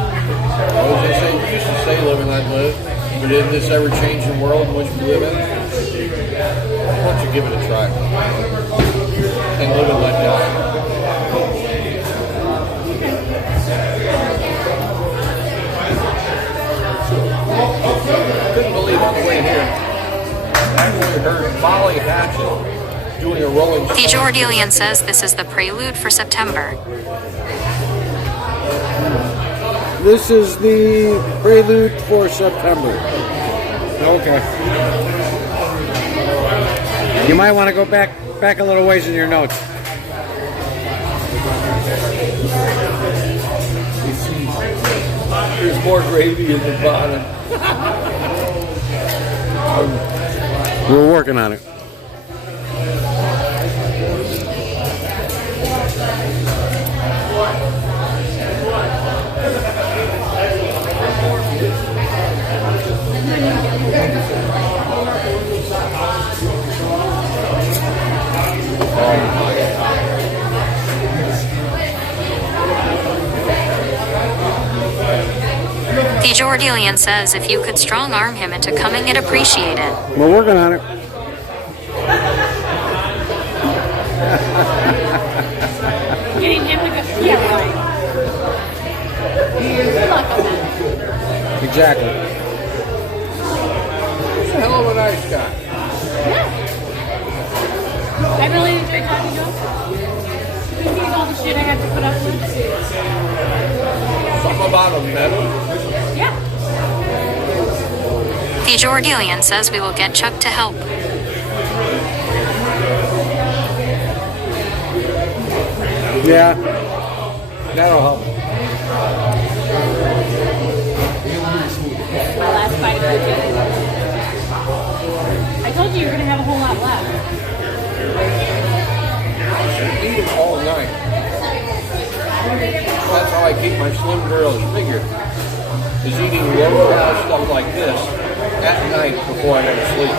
You used to say live and let live, but didn't this ever change the world in which we live in? Why don't you give it a try? And live and let die. I couldn't believe on the way here, I actually heard Molly Hatchet doing a rolling. The Jordelian says this is the prelude for September. this is the prelude for September. Okay. You might want to go back a little ways in your notes. There's more gravy in the bottom. We're working on it. The Jordelian says if you could strong arm him into coming, it'd appreciate it. We're working on it. Getting him to go. Yeah, right. Good luck on that. Exactly. He's a hell of a nice guy. Yeah. I really enjoy talking to him. He sees all the shit I have to put up with. Something about a medal. Yeah. The Jordelian says we will get Chuck to help. Yeah. That'll help. My last bite of cookie. I told you were going to have a whole lot left. Eat them all night. That's how I keep my slim girl's figure. Is eating low-carb stuff like this at night before I go to sleep.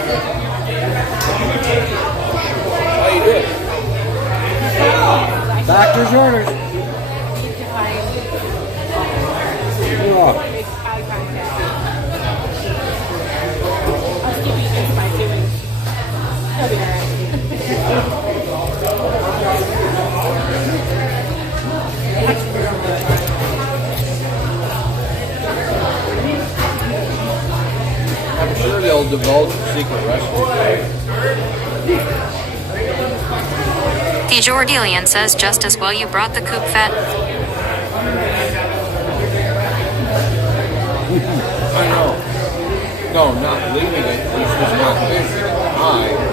How you do it? Doctor's orders. Oh. I'll skip you just by doing. He'll be alright. I'm sure they'll divulge the secret recipe. The Jordelian says just as well you brought the coop fat. I know. No, not leaving it. He's just not fishing it.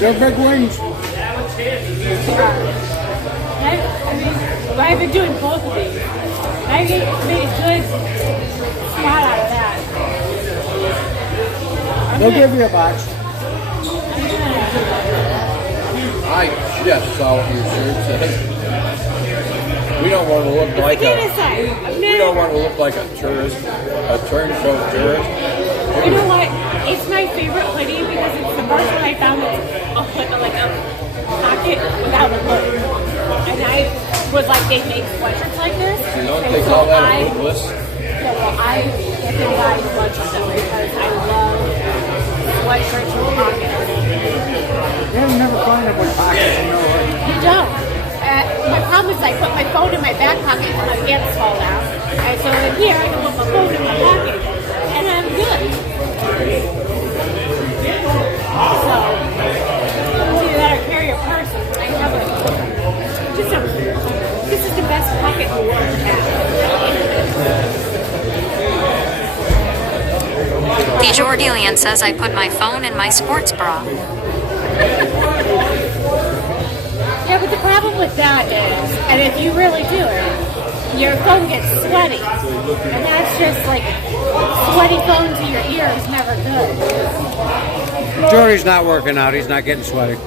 They're big wings. I've been doing both of these. I made a good spot out of that. They'll give you a box. I just saw what your shirt said. We don't want to look like we don't want to look like a tourist, a turncoat tourist. You know what? It's my favorite hoodie because it's the first one I found that's a pocket without a hood. And I was like, they make sweatshirts like this. You don't And take so all that I- hoopless. Yeah, well, I have been buying a bunch of them because I love sweatshirts with pockets. You'll never find them with pockets in your hood. You don't. My problem is I put my phone in my back pocket and my pants fall down. And so in here, I can put my phone in my pocket. And I'm good. So, either that or carry a purse. I have this is the best pocket in the world to have. Julian says I put my phone in my sports bra. Yeah, but the problem with that is, and if you really do it, your phone gets sweaty. And that's just like, sweaty phone to your ear is never good. Jordy's not working out. He's not getting sweaty. If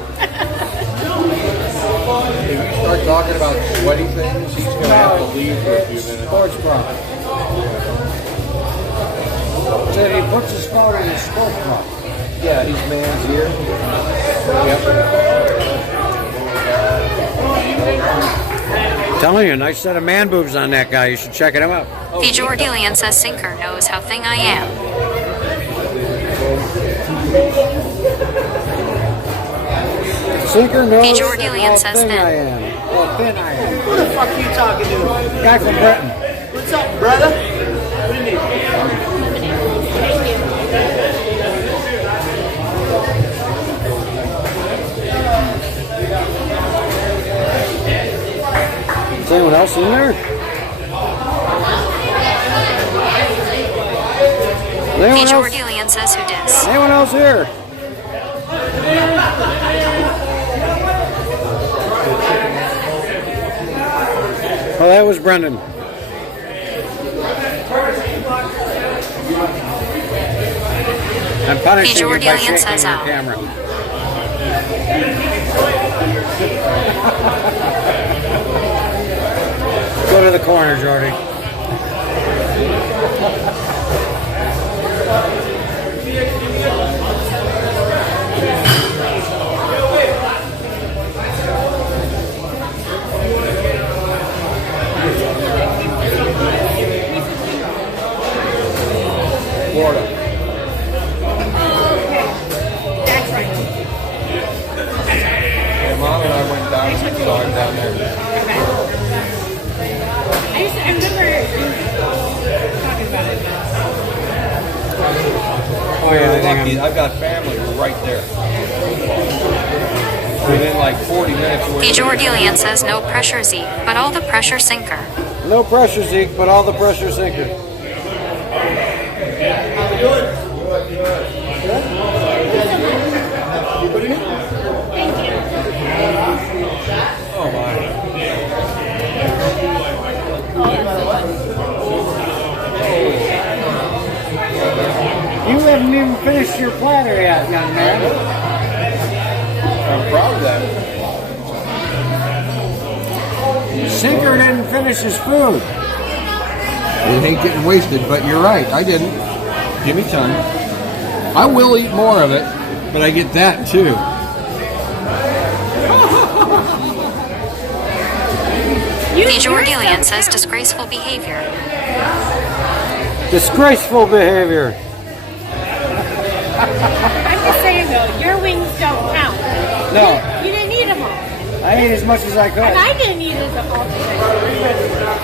you start talking about sweaty things, he's going to have to leave for a few minutes. Sports bra. So he puts his phone in his sports bra. Yeah, he's man's ear. Yep. Telling you, nice set of man boobs on that guy. You should check him out. The Jordilian says Sinker knows how thing I am. Sinker knows The Jordilian says how thin thin. I am. How thin I am. Who the fuck are you talking to? Guy from Britain. What's up, brother? What do you need? Is anyone else in there? The Anyone else? Jordilian says who dis. Anyone else here? Oh, that was Brendan. I'm punishing you by Jordilian shaking says your out. camera. Go to the corner, Jordy. Florida. That's right. Yeah, Mom and I went down and saw him down there. I remember talking about it. Oh yeah, I think Lucky, I've got family right there. Within like 40 minutes. The Jordilian says no pressure Zeke, but all the pressure Sinker. no pressure, Zeke, but all the pressure, Sinker. Oh my. You haven't even finished your platter yet, young man. I'm proud of that. Sinker didn't finish his food. It ain't getting wasted, but you're right. I didn't. Give me time. I will eat more of it, but I get that too. The Jordilian says disgraceful behavior. Disgraceful behavior. I'm just saying though, your wings don't count. No, You didn't eat them all. I ate as much as I And could. I didn't eat it all.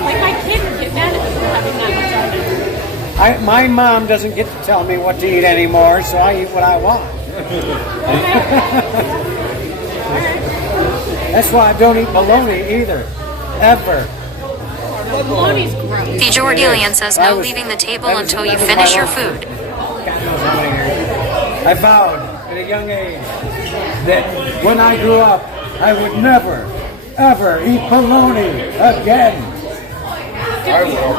Like my kid would get mad at me for having that much of it. My mom doesn't get to tell me what to eat anymore, so I eat what I want. That's why I don't eat bologna either. Ever. Bologna's gross. The Jordilian says no leaving the table until you finish your food. God knows how many years. I vowed at a young age that when I grew up, I would never, ever eat bologna again. I will.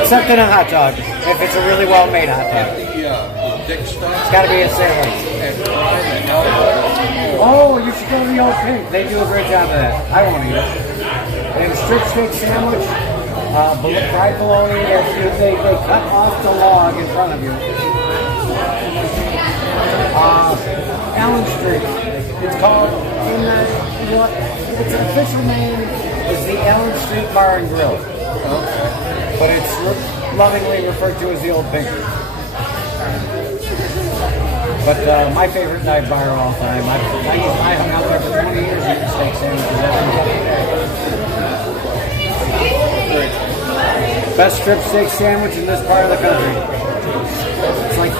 Except in a hot dog, if it's a really well-made hot dog. The dick stuff It's got to be a sandwich. and fry the hell out of it. Oh, you should go to the Old Pig. They do a great job of that. I won't eat it. They have a strip steak sandwich, fried bologna. They cut off the log in front of you. Allen Street. It's called, its official name is the Allen Street Bar and Grill. But it's lovingly referred to as the Old Pig. But my favorite dive bar of all time. I hung out there for 20 years eating steak sandwiches every day. Best strip steak sandwich in this part of the country. It's like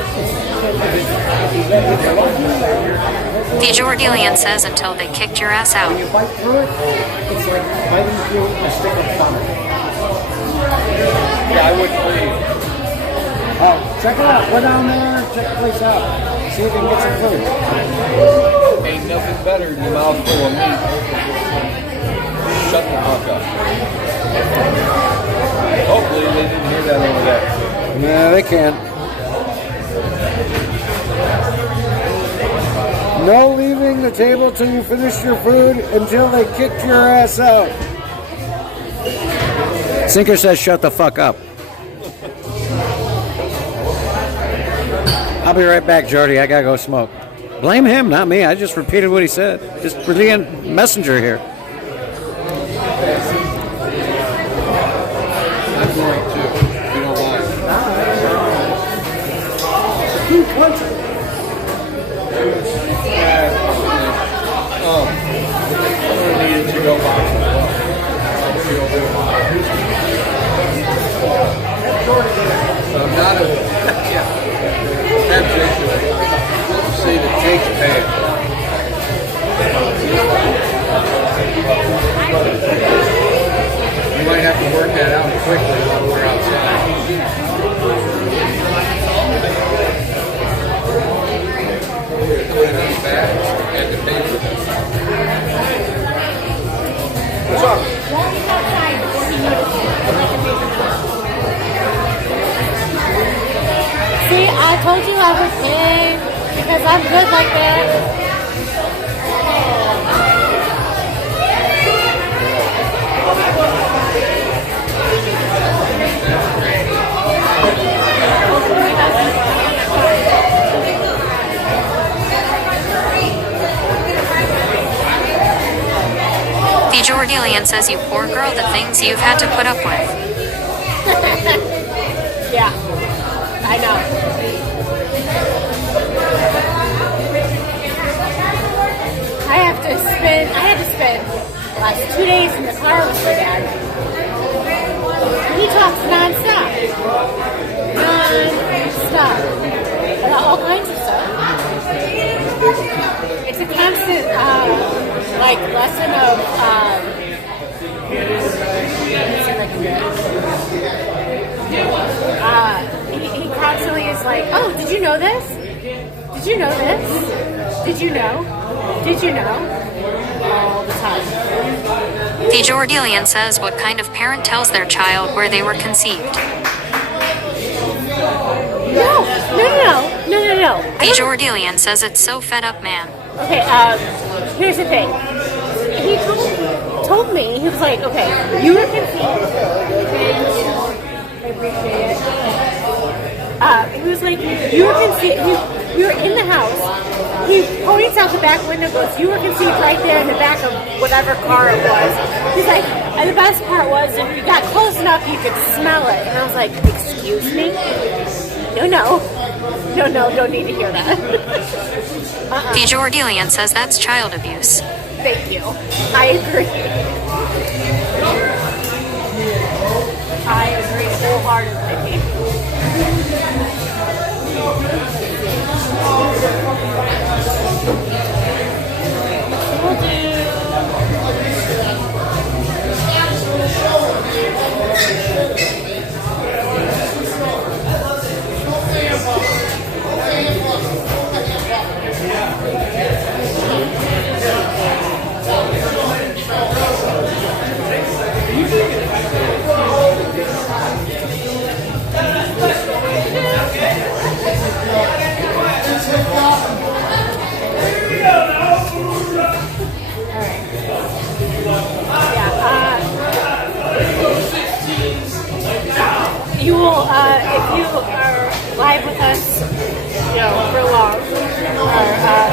The Jordilian says until they kicked your ass out. when you bite through it, it's like biting through a stick of butter. Yeah, I wouldn't leave. Oh, Check it out. Go down there, check the place out. See if you can get some food. Ain't nothing better than your mouth full of meat. Shut the fuck up. Hopefully they didn't hear that over there. Yeah, they can. No leaving the table till you finish your food until they kick your ass out. Sinker says shut the fuck up. I'll be right back, Jordy. I gotta go smoke. Blame him, not me. I just repeated what he said. Just brilliant messenger here. I'm going to, if you don't mind. I'm going to need a to-go box as well. I'm not a... Yeah. See the cake pan. You might have to work that out quickly while we're outside. Clean these bags and the paper. What's up? See, I told you I was gay because I'm good like that. The Jordilian says, you poor girl, the things you've had to put up with. Yeah, I know. I had to spend the last 2 days in the car with my dad. He talks non-stop. Non-stop. About all kinds of stuff. It's a constant, lesson of, he constantly is like, oh, did you know this? Did you know this? Did you know? Did you know? All the time. The Jordilian says, what kind of parent tells their child where they were conceived? No. The Jordilian says, it's so fed up, man. Okay, here's the thing. He told me, he was like, okay, you were conceived. I appreciate it. He was like, you were conceived, you were in the house. He points out the back window, goes, you were conceived right there in the back of whatever car it was. He's like, and the best part was, if you got close enough, you could smell it. And I was like, excuse me? No, don't need to hear that. The Jordilian says that's child abuse. Thank you. I agree. I agree wholeheartedly. You will, if you are live with us, for long, or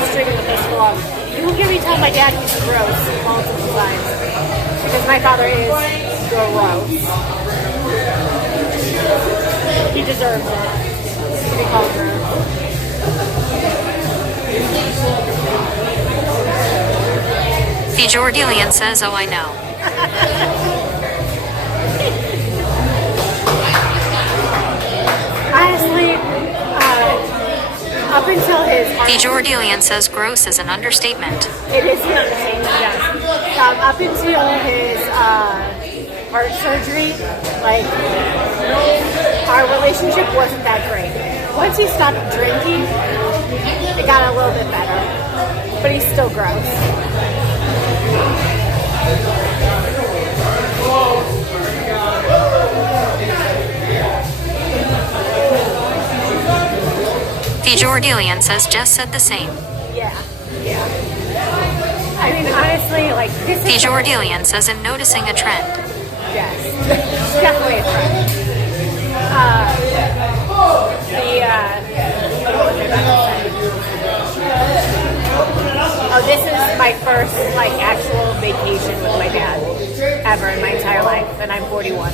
streaming with us for long, you will hear me tell my dad he's gross multiple times. Because my father is gross. He deserves it to be called gross. The Jordilian says, oh, I know. Honestly, up until his... The Jordilian says gross is an understatement. It is an understatement, yes. Up until his heart surgery, our relationship wasn't that great. Once he stopped drinking, it got a little bit better. But he's still gross. The Jordilian says Jess said the same. Yeah. I mean, honestly, like, this The is... Jordilian says I'm noticing a trend. Yes. Definitely a trend. What was I about to say? Oh, this is my first, like, actual vacation with my dad ever in my entire life, and I'm 41.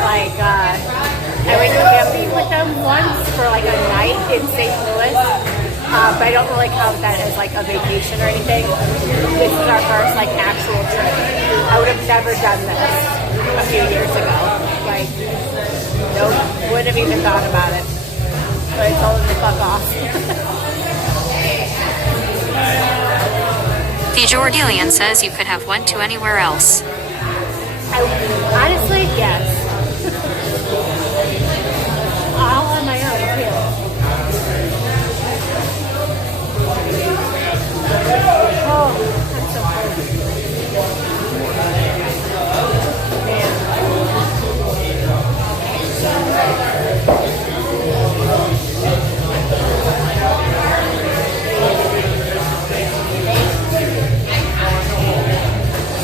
Like, I went camping with them once for, like, a night in St. Louis, but I don't really count that as, like, a vacation or anything. This is our first, like, actual trip. I would have never done this a few years ago. Like, nope, wouldn't have even thought about it. But I told him to fuck off. The Jordilian says you could have went to anywhere else. Honestly, yes. All on my own, too. Oh, I'm so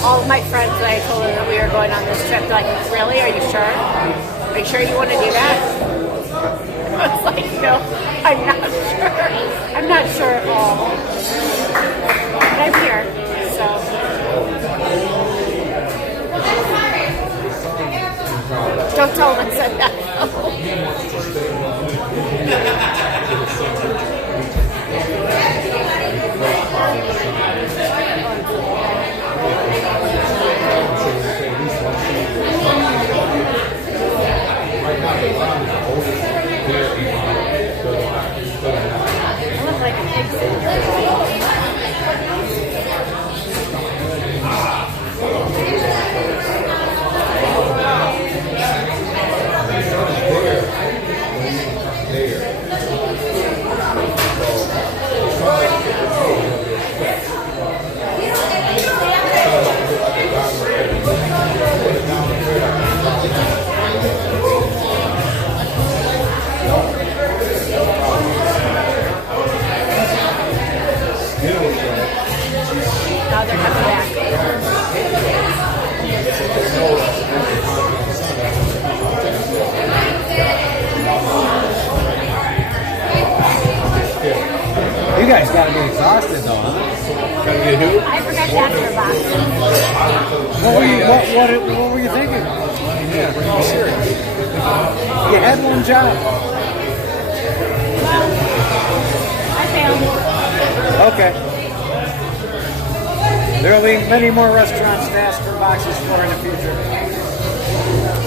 all of my friends, when I told them that we were going on this trip, they're like, really? Are you sure? Are you sure you want to do that? I was like, no, I'm not sure. I'm not sure at all. But I'm here, so. Don't tell them I said that. I look like an egg Now they're coming back. You guys got to be exhausted, though, huh? I forgot to ask her box. What were you thinking? Yeah, serious. You had one job. Well, I failed. Okay. There will be many more restaurants to ask for boxes for in the future.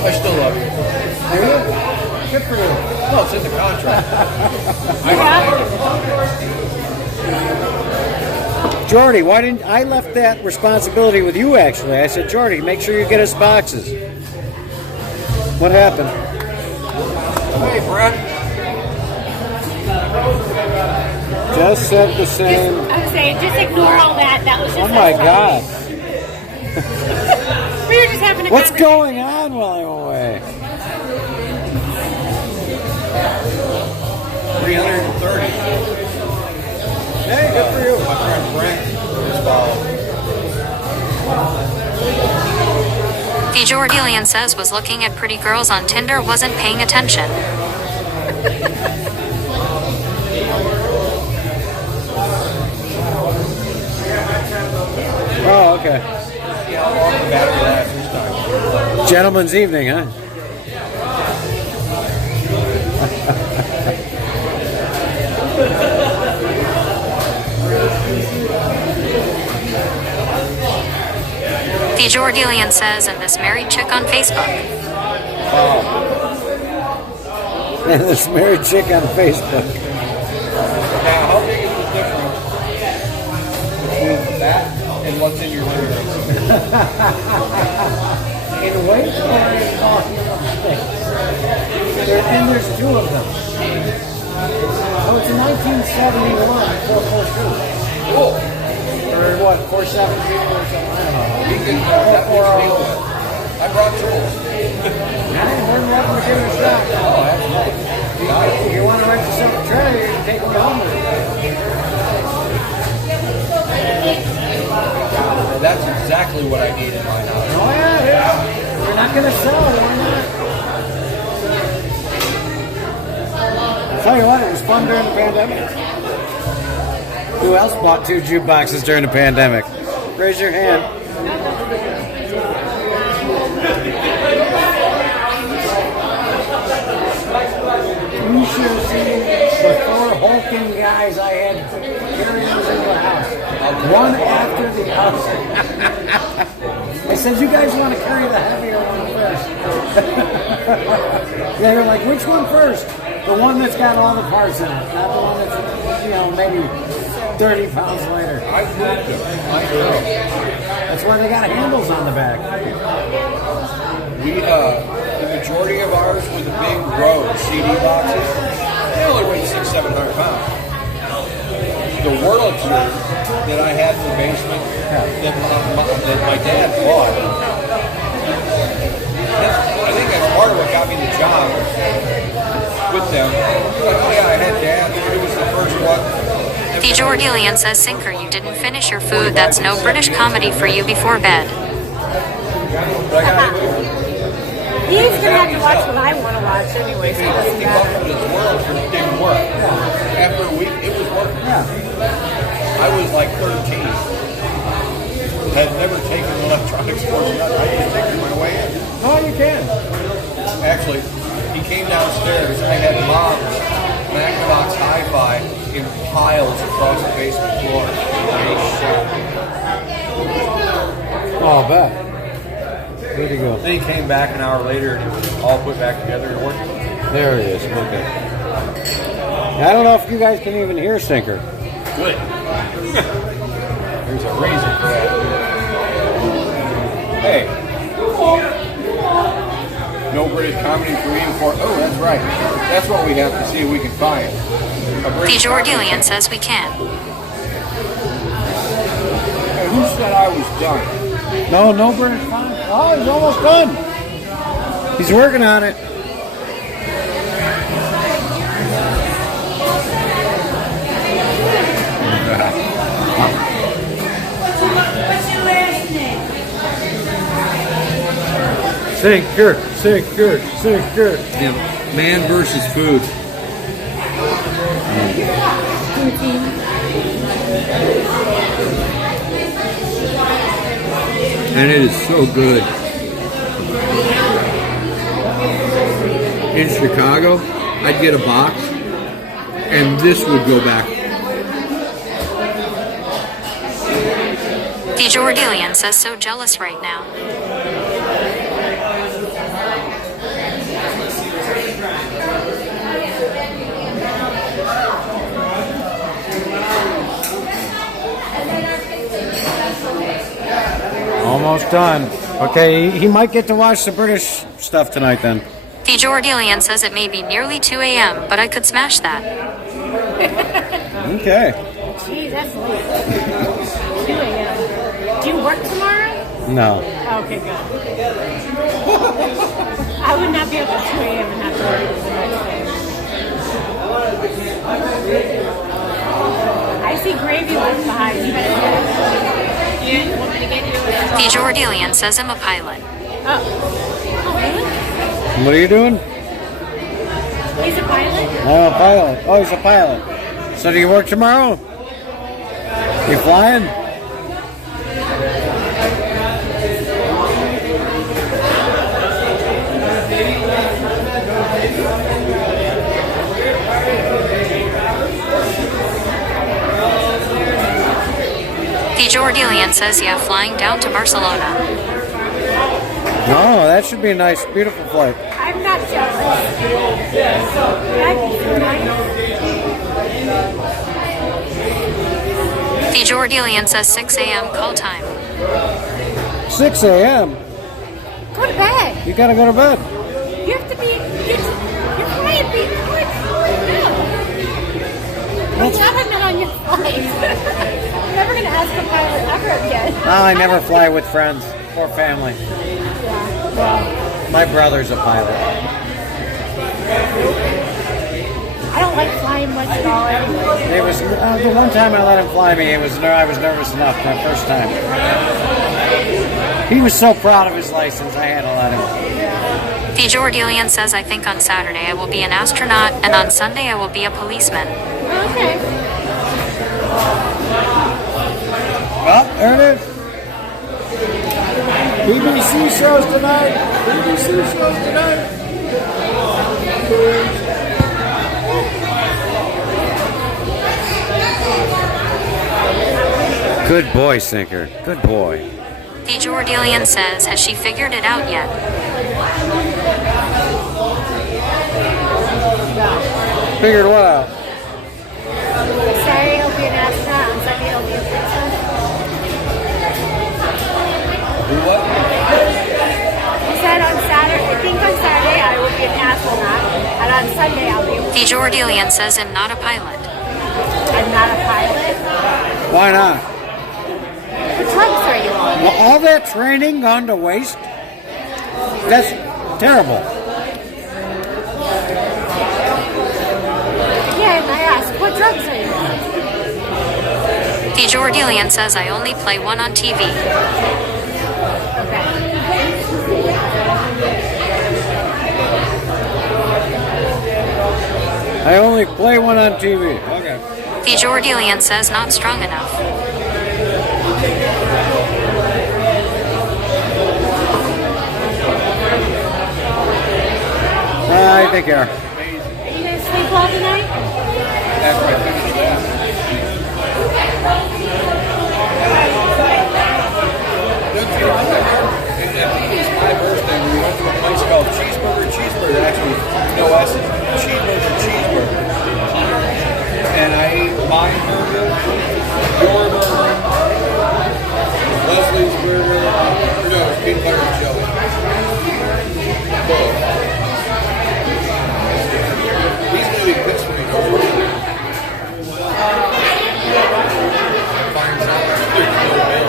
I still love you. Do you? Good for you. No, it's in the contract. Jordy, why didn't I left that responsibility with you? Actually, I said, Jordy, make sure you get us boxes. What happened? Hey, Brett. Just said the same. I was saying, just ignore all that. That was just. Oh my God! We were just having a What's conversation. going on while I'm away? 330. Hey, good for you. My friend Brent is following. The Jordilian says was looking at pretty girls on Tinder, wasn't paying attention. Oh, okay. See how long the battery lasts this time. Gentleman's evening, huh? The Jordilian says, and this married chick on Facebook. And this married chick on Facebook. Now, how big is the difference between that and what's in your drink? In weight or in volume? And there's two of them. Oh, it's a 1971 442. Cool. Or what, 472 or something? I don't know. You can definitely deal with it. I brought tools. Yeah, more than welcome to give it a shot. Oh, absolutely. Got it. If you want to write yourself a tray, you can take me home with it. That's exactly what I need in my house. Oh, yeah. You're not going to sell it, why not? I'll tell you what, it was fun during the pandemic. Who else bought 2 jukeboxes during the pandemic? Raise your hand. You should have seen the 4 hulking guys I had carrying into the house. One after the other. I said, you guys want to carry the heavier one first. They were like, which one first? The one that's got all the parts in it, not the one that's, maybe 30 pounds lighter. I moved them. I know. That's why they got handles on the back. The majority of ours were the big Rode CD boxes. They only weighed 600-700 pounds. The Whirlpool that I had in the basement that my dad bought, I think that's part of what got me the job with them. Like, oh yeah, I had dad. It was the first one. The Jordilian says, Sinker, you didn't finish your food. That's no British comedy for you before bed. But I got it. He's going to have to watch what I want to watch anyway, so it doesn't matter. This Whirlpool didn't work. After a week, it was working. I was like 13. Had never taken an electronics course. I was taking my way in. Oh, you can. Actually, he came downstairs. I had Mom's Magnavox Hi-Fi in piles across the basement floor. Oh, I bet. Where'd he go? Then he came back an hour later and it was all put back together and working. There he is. Okay. I don't know if you guys can even hear Sinker. Good. There's a reason for that. Hey. No British comedy for me before. Oh, that's right. That's what we have to see if we can find. The Jordilian says we can. Hey, who said I was done? No British fun. Oh, he's almost done. He's working on it. Sinker. Yeah, man versus food. And it is so good. In Chicago, I'd get a box, and this would go back. The Jordilian says so jealous right now. Almost done. Okay, he might get to watch the British stuff tonight then. The Jordilian says it may be nearly 2 a.m., but I could smash that. Okay. Gee, that's late. 2 a.m. Do you work tomorrow? No. Oh, okay, good. I would not be up at 2 a.m. and have to work the next day. I see gravy left behind. You better get it. You want me to get you a The Jordilian says I'm a pilot. Oh, really? What are you doing? He's a pilot? I'm a pilot. Oh, he's a pilot. So do you work tomorrow? You flying? The Jordilian says, yeah, flying down to Barcelona. No, that should be a nice, beautiful flight. I'm not jealous. That'd be so nice. The Jordilian says 6 a.m. call time. 6 a.m. Go to bed. You gotta go to bed. You have to be. You're We haven't been on your flight. I'm never going to ask a pilot ever again. Oh, I never fly with friends or family. Yeah, well, My brother's a pilot. I don't like flying much at all anyway. It was the one time I let him fly me. I was nervous enough the first time. He was so proud of his license, I had to let him. The Jordilian says, I think on Saturday I will be an astronaut, and on Sunday I will be a policeman. Okay. Well, there it is. BBC shows tonight. BBC shows tonight. Good boy, Sinker. Good boy. The Jordilian says, has she figured it out yet? Figured what out? Saturday he'll be an astronaut, on Sunday he'll be a policeman. What? He said on Saturday, I think on Saturday I will be an astronaut, and on Sunday I'll be a The Jordilian says, I'm not a pilot. I'm not a pilot. Why not? What drugs are you on? Well, all that training gone to waste? That's terrible. Again, I ask, what drugs are you on? The Jordilian says, I only play one on TV. Okay. I only play one on TV. Okay. The Jordilian says, not strong enough. I think you are. Are you going to sleep well tonight? After I finish that. And I think it's my birthday. We went to a place called Cheeseburger. Actually, no S. Cheeseburger. And I ate my burger, your burger, Leslie's burger. No, it's peanut butter and jelly. Both. He's going to be pissed when he goes home. Finds out there's no bill.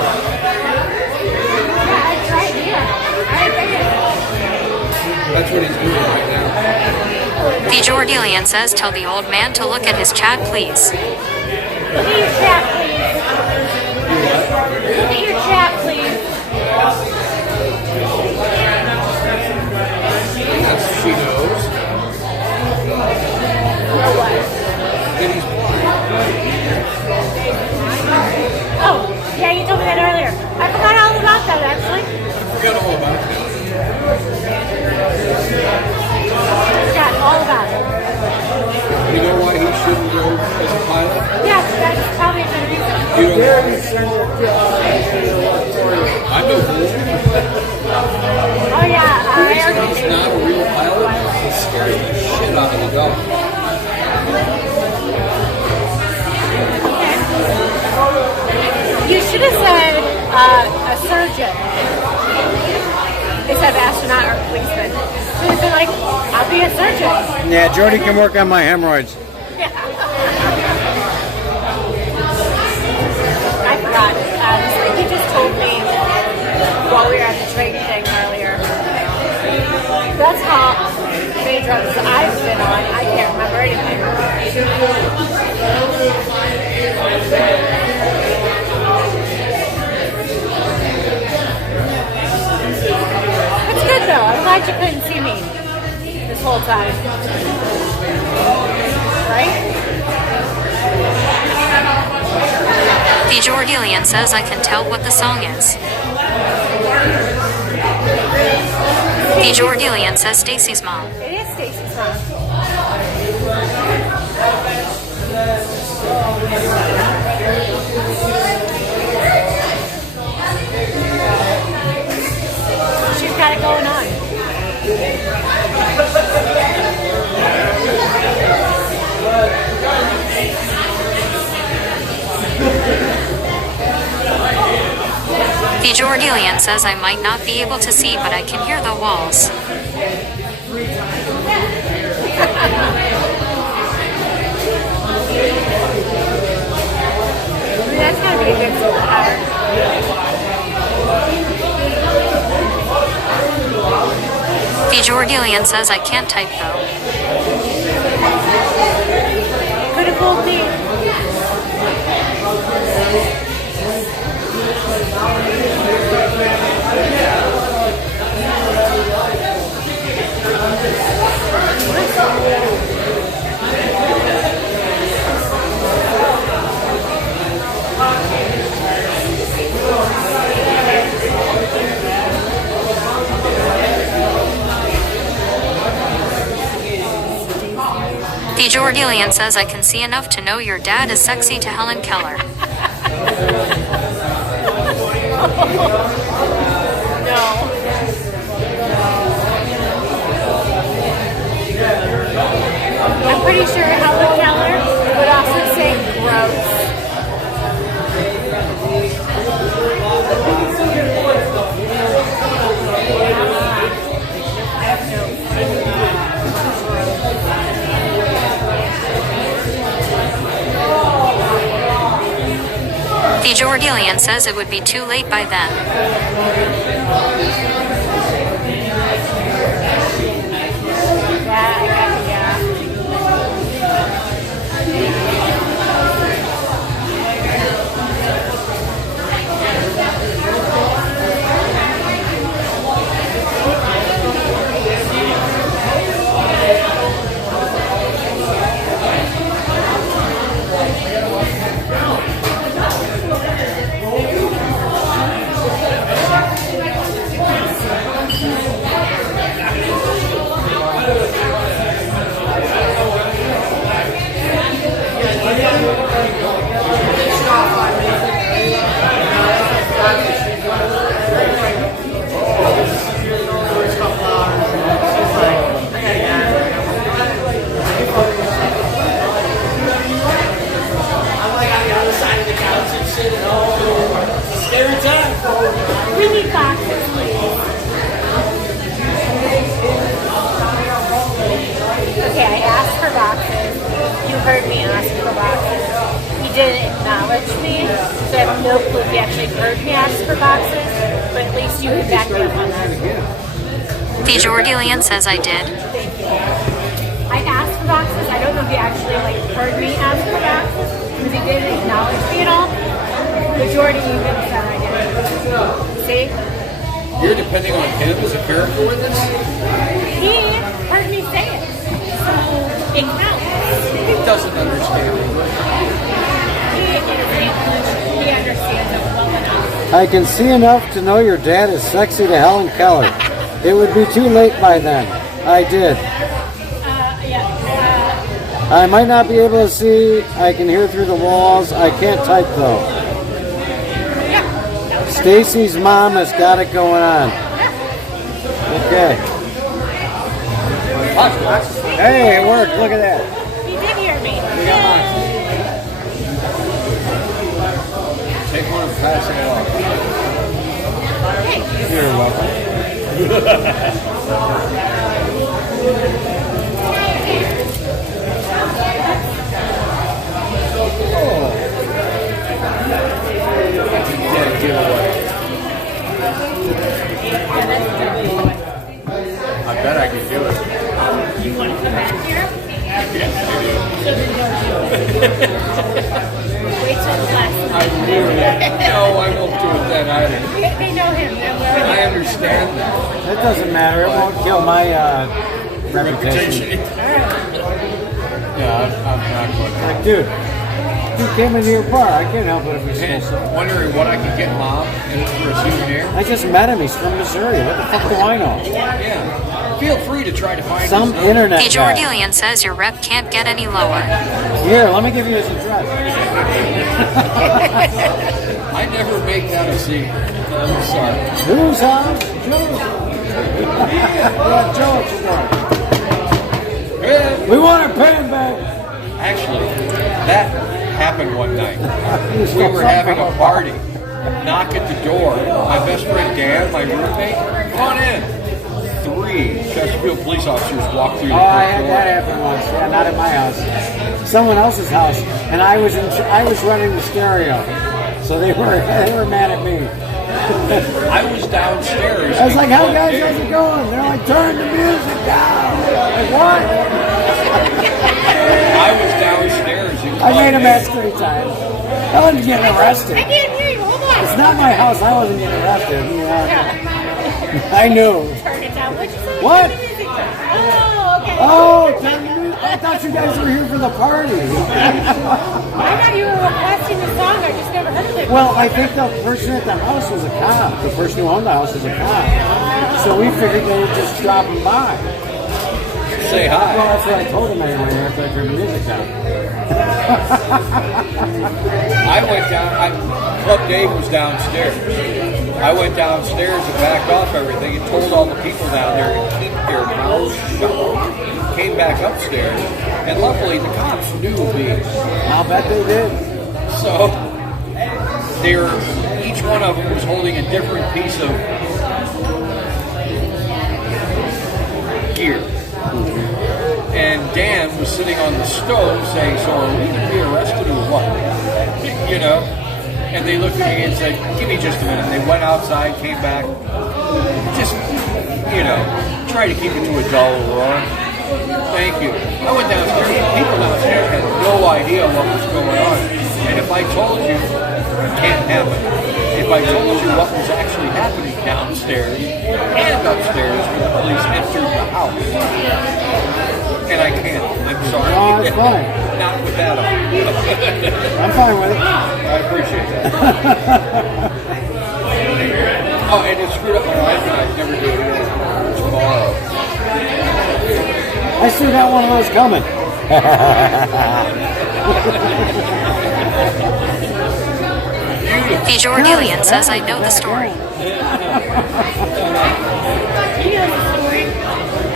Yeah, it's right here. Right there. That's what he's doing right now. The Jordilian says, tell the old man to look at his chat, please. Look at your chat, please. Look at your chat, please. Yes, she knows. That he's blind. Oh, yeah, you told me that earlier. I forgot all about that, actually. I forgot all about that. Forgot all about it. You know why he shouldn't go as a pilot? Yeah, that's probably a good reason. You don't I know who. Oh, yeah, The I reason already he's did. not a real pilot is he scares the shit out of the dog. You should have said a surgeon instead of astronaut or policeman. So you'd be like, I'll be a surgeon. Yeah, Jody can work on my hemorrhoids. I forgot. He just told me while we were at the training thing earlier. That's how many drugs I've been on. I can't remember anything. It's good though. I'm glad you couldn't see me this whole time. Right? The Jordilian says, I can tell what the song is. The Jordilian says, Stacy's mom. It is Stacy's mom. She's got it going on. The Jordilian says, I might not be able to see, but I can hear the walls. That's gotta be a good superpower. The Jordilian says I can't type though. Could have fooled me. The Jordilian says I can see enough to know your dad is sexy to Helen Keller. No. I'm pretty sure Helen Keller would also say gross. The Jordilian says it would be too late by then. Yeah, yeah. We need boxes, please. Okay, I asked for boxes. You heard me ask for boxes. He didn't acknowledge me, so I have no clue if he actually heard me ask for boxes, but at least you can back me up on that. The Jordilian says I did. Thank you. I asked for boxes. I don't know if he actually heard me ask for boxes, because he didn't acknowledge me at all. Majority even said I did. See? You're depending on him as a character witness? He heard me say it. So it counts. He doesn't understand He understands it well enough. I can see enough to know your dad is sexy to Helen Keller. It would be too late by then. I did. I might not be able to see. I can hear through the walls. I can't type though. Stacy's mom has got it going on. Okay. Hey, it worked. Look at that. He did hear me. Take one and pass it off. You're welcome. I bet I could do it. You want to come back here? Yes, Wait till the last I do. No, I won't do it then either. They know him. I understand that. It doesn't matter. It won't kill my reputation. Yeah, I'm not going to. Like, dude, you came into your bar. I can't help it if we stole something. Wondering what I could get Mom for a souvenir? I just met him. He's from Missouri. What the fuck do I know? Yeah. Feel free to try to find Some his number. internet The guy. Jordilian says your rep can't get any lower. Here, let me give you his address. I never make that a scene. I'm sorry. Whose house? Joe's. Yeah, Joe, what you want? We want our pan back. Actually, that happened one night. We were having a party. Knock at the door. My best friend Dan, my roommate, come on in. 3 Chesterfield police officers walked through the Oh, I had door. that happen once. Yeah, not at my house. Someone else's house, and I was running the stereo. So they were mad at me. I was downstairs. I was like, how guys, Dave- how's it going? They're like, turn the music down. Like, what? I was downstairs. In I made him Dave. ask 3 times. I wasn't getting arrested. I can't hear you. Hold on. It's not my house. I wasn't getting arrested. Yeah. I knew. Turn it down. What'd you say? What? Oh, okay. Oh, turn the music. I thought you guys were here for the party. I thought you were requesting the song. I just never heard of it. Well, I think the person at the house was a cop. The person who owned the house was a cop. So we figured they were just dropping by. Say Well, hi. that's what I told him anyway after I turned the music down. I went down. Club Dave was downstairs. I went downstairs and backed off everything and told all the people down there to keep their mouths shut. Came back upstairs, and luckily the cops knew me. I'll bet they did. So they were, each one of them was holding a different piece of gear. And Dan was sitting on the stove saying, so are we going to be arrested or what? You know? And they looked at me and said, give me just a minute. They went outside, came back, just, you know, try to keep it to a dull roar. Thank you. I went downstairs. People downstairs had no idea what was going on. And if I told you, it can't happen. If I told you what was actually happening downstairs and upstairs when the police entered the house, and I can't. I'm sorry. No, it's fine. Not with that on. I'm fine with it. I appreciate that. Oh, and it screwed up my life, and I'd never do it again tomorrow. I still got one of those coming. The Jordilian says I know the story.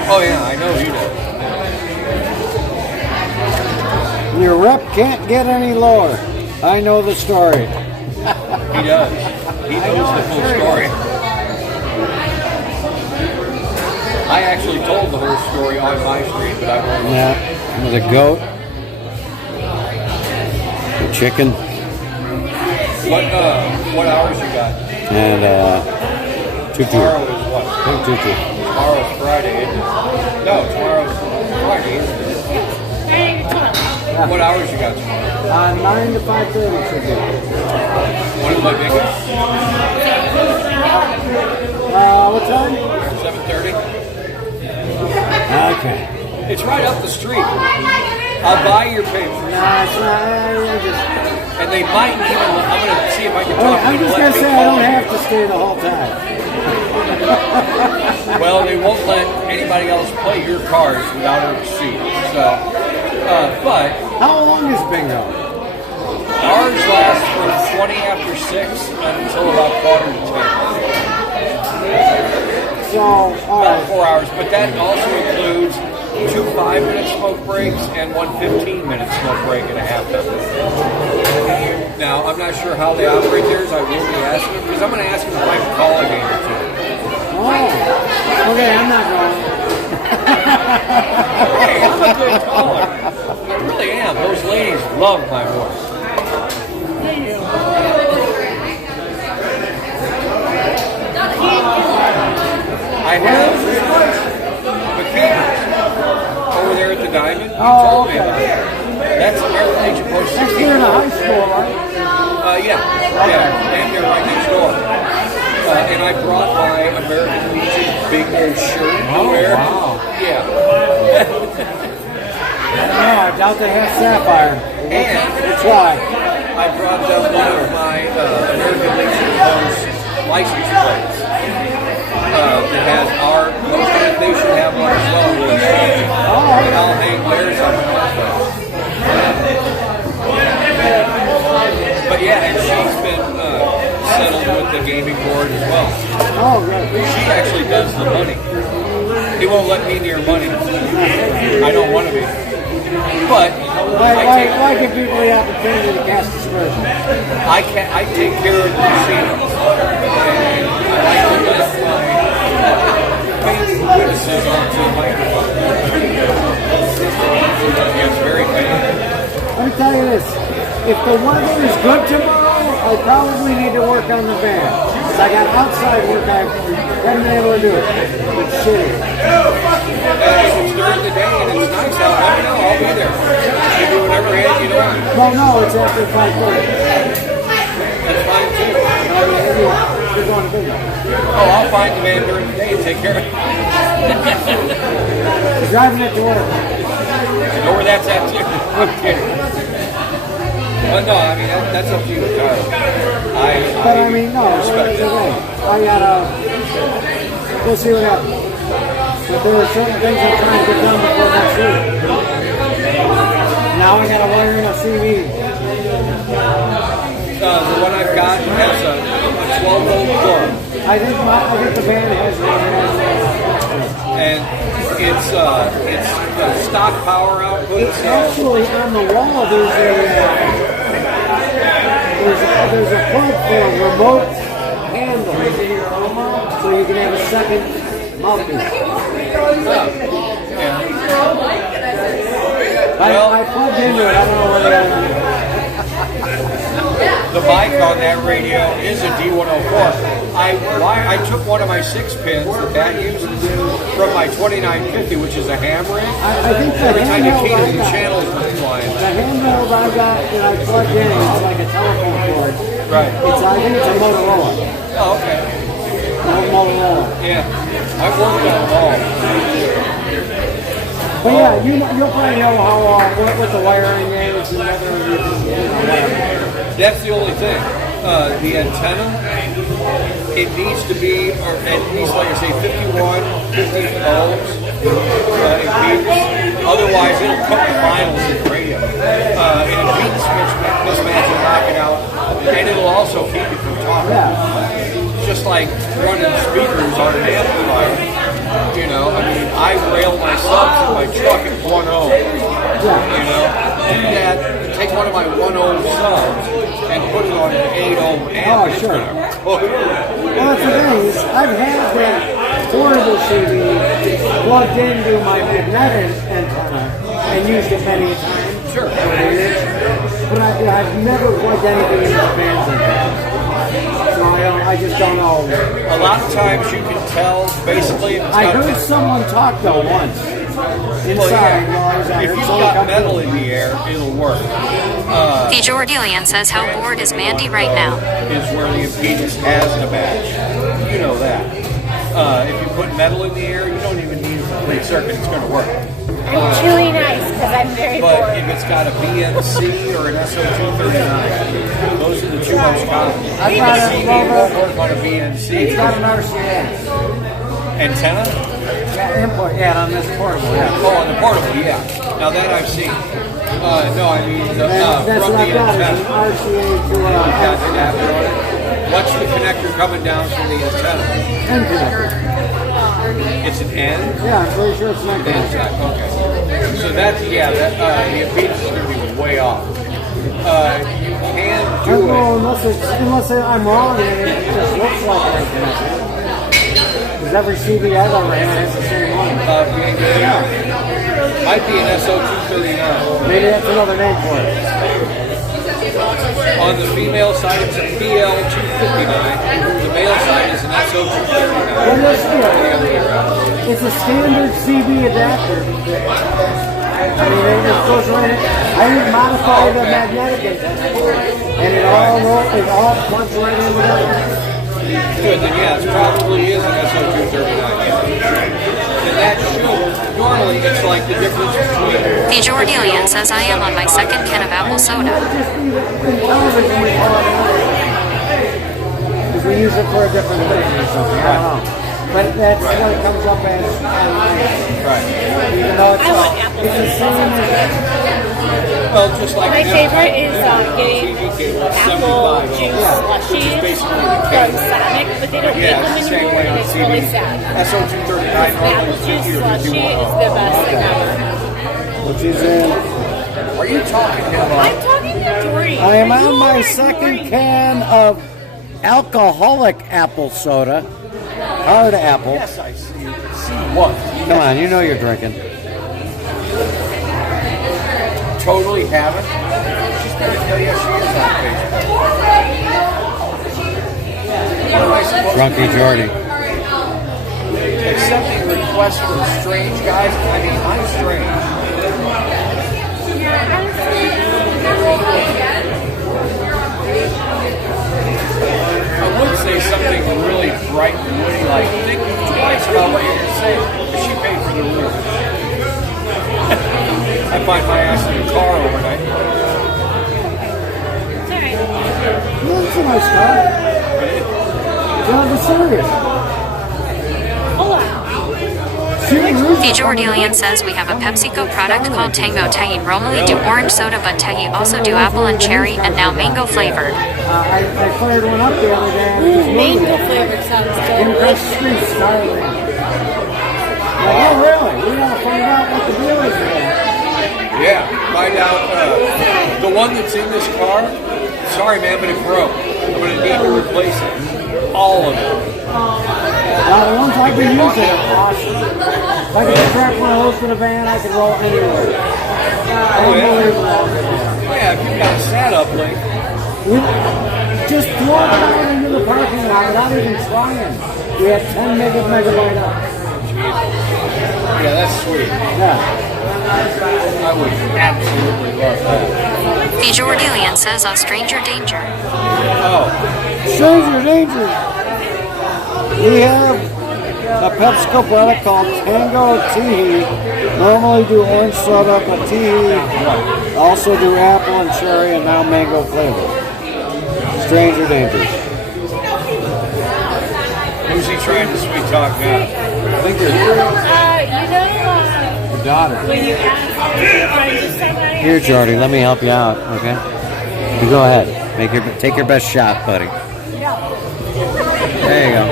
Oh yeah, I know you know. Your rep can't get any lower. I know the story. He does. He knows the full story. I actually told the whole story on my stream, but I won't. Yeah, with a goat, a chicken, What hours you got? and tutu. Tomorrow is what? Big tutu. Tomorrow's Friday, isn't it? No, tomorrow's Friday, isn't it? What hours you got tomorrow? 9 to 5:30 should be. One of my biggest? What time? 7:30? Okay. It's right up the street. I'll buy your paper. Nah, it's not. I just. And they might even, I'm going to see if I can talk I'm to just them. gonna say I don't have to stay the whole time. Well, they won't let anybody else play your cards without a receipt. So, but How long is bingo? ours lasts from 20 after 6 until about quarter to 10. So, all About right. 4 hours, but that also includes 2 5-minute smoke breaks and 1 15-minute smoke break and a half hour. Now, I'm not sure how they operate theirs. I will be asking them, because I'm going to ask them if I can call a game or two. Oh, okay. I'm not going. Hey, I'm a good caller. I really am. Those ladies love my voice. I have McKeever's over there at the Diamond. You told me about it. That's American Legion Post Next 16. year in the high school, right? Yeah, and they're right next door. And I brought my American Legion bingo shirt to wear. Wow. Yeah. No, I doubt they have sapphire. And We'll try. I brought them one of my American Legion Post license plates. That has our, they should have one as well. And I'll hang theirs on the office. But yeah, and she's been settled with the gaming board as well. Oh, good. She actually does the money. He won't let me near money. I don't want to be. But Why give people the opportunity to cast dispersion? I take care of the casinos. And I like to let my witnesses onto the microphone. Yes, very funny. Let me tell you this. If the weather is good tomorrow, I probably need to work on the band. Because I got outside work I haven't been able to do it. It's shitty. If it's during the day and it's nice out, let me know. I'll be there. You do whatever hand you want. Well, no, it's after 5:30. That's fine too. You're going to business. Oh, I'll find the man during the day and take care of it. Driving it to work. You know where that's at too. Okay. Well, no, I mean, that's up to you, Tyler. But I mean, no, respect it's okay. I gotta, we'll see what happens. But there are certain things I'm trying to get done before next week. Now I gotta wire in a CV. The one I've got has a 12-volt plug. I think the band has one. And it's got stock power output. It's actually on the wall. There's a plug for a remote handle, so you can have a second mouthpiece. I plugged into it. I don't know where that is. The mic on that radio is a D104. I took one of my 6 pins that uses from my 2950, which is a ham rig. I think the every time you key handheld it, the channels are flying. The handheld I got that I plugged in, it's like a telephone cord. Right. I think it's a Motorola. Oh, okay. Motorola. Yeah. I've worked on them all. But yeah, you'll probably know how what the wiring is and whether That's the only thing. The antenna, it needs to be, or at least, like I say, 51, 50 ohms impedance. Otherwise, it'll cut the finals in the radio. And impedance mismatch will knock it out, and it'll also keep you from talking. Yeah. Just like running speakers on an amplifier. You know, I mean, I rail my subs in my truck at 1 ohm. You know, do that, take one of my 1 ohm subs and put it on an 8 ohm amp. Oh, sure. Well, that's the thing is, I've had that portable CD plugged into my magnetic antenna and used it many times. Sure. But I've never plugged anything into the band's antenna. So I just don't know. A lot of times you can tell, basically, if it's I got heard someone talk though once. Inside, while I was out if here. you've Someone got come metal through. in the air, it'll work. The Jordilian says, how bored is Mandy right now? Is where the impedance has the match. You know that. If you put metal in the air, you don't even need a complete circuit. It's going to work. I'm chewing ice because I'm very But bored. if it's got a BNC or an SO239, those are the two most common. I brought A it CD over. won't work on a BNC. It's got an RCA. Antenna? Yeah, import. Yeah, on this portable. Yeah. Oh, on the portable, yeah. Now that I've seen. No, I mean the, That's from what the I've got. Is an antenna. RCA to Got the adapter on it. What's the connector coming down from the antenna? end connector. It's an N? Yeah, I'm pretty sure it's not N connected. type, okay. So that's, the impedance is going to be way off. You can do Well, it. unless I'm wrong and it just looks like an end connector. Because every CD I've ever had has the same one. Yeah. Might be an SO239. Maybe that's another name for it. On the female side, it's a PL259. The male side is an SO239. Well, let's do it. It's a standard CB adapter. I mean, it goes right in. I didn't modify the magnetic antenna. And it all plugs right in together. Good, then yeah, it probably is an SO239. And that should, normally it's like the difference between... The Jordilian says, I am on my second can of apple soda. In television, we call it because we use it for a different thing or something. I don't know. But that's what it comes up as. Right. Even though I want apple it's the same as... Well, just like My the favorite is TV getting cable, apple 75 juice ohms, slushies which is basically the from cable. Sonic, but they don't Yeah, make them it's the same anymore, way and on it's TV. really sad. SO239 Apple juice slushie is the best thing ever. Which is in... Are you talking about? I'm talking to Dory. I am on You my are second Dory. can of alcoholic apple soda. Hard apple. Yes, I see. See what? Come on, you know you're drinking. Totally haven't. She's going to tell you she is on Facebook. am I supposed to Drunky do? Jordy. Accepting requests from strange guys? I mean, I'm strange. I would say something really bright and witty, like, think twice about what you're going to say, but she paid for the room. I find my ass in the car overnight. That's a nice car. John, be serious. The Jordelian says we have a PepsiCo product called Tango Tahi. Normally do orange soda, but Tahi also do apple and cherry, and now mango flavored. I fired one up the other day. Mango flavored sounds In the delicious. street, starting. Oh, really? We gotta find out what the deal is today. Yeah, find out. The one that's in this car, sorry man, but it broke. I'm going to need to replace it. All of it. Now, the ones I've been using are awesome. If I could strap one of those to the van, I could roll anywhere. Oh, yeah, if you've got a sat-up link. We just drove down into the parking lot without even trying. We had 10 megabyte up. Yeah, that's sweet. Yeah. I would absolutely love that. The Jordelian says on Stranger Danger. Oh, Stranger danger. We have a PepsiCo product called Tango Tahi. Normally do orange soda, but Tahi also do apple and cherry, and now mango flavor. Stranger danger. who's he trying to sweet talk now? I think they're your daughter. When you ask somebody, Here, Jordy, let me help you out, okay? You go ahead. Take your best shot, buddy. There you go.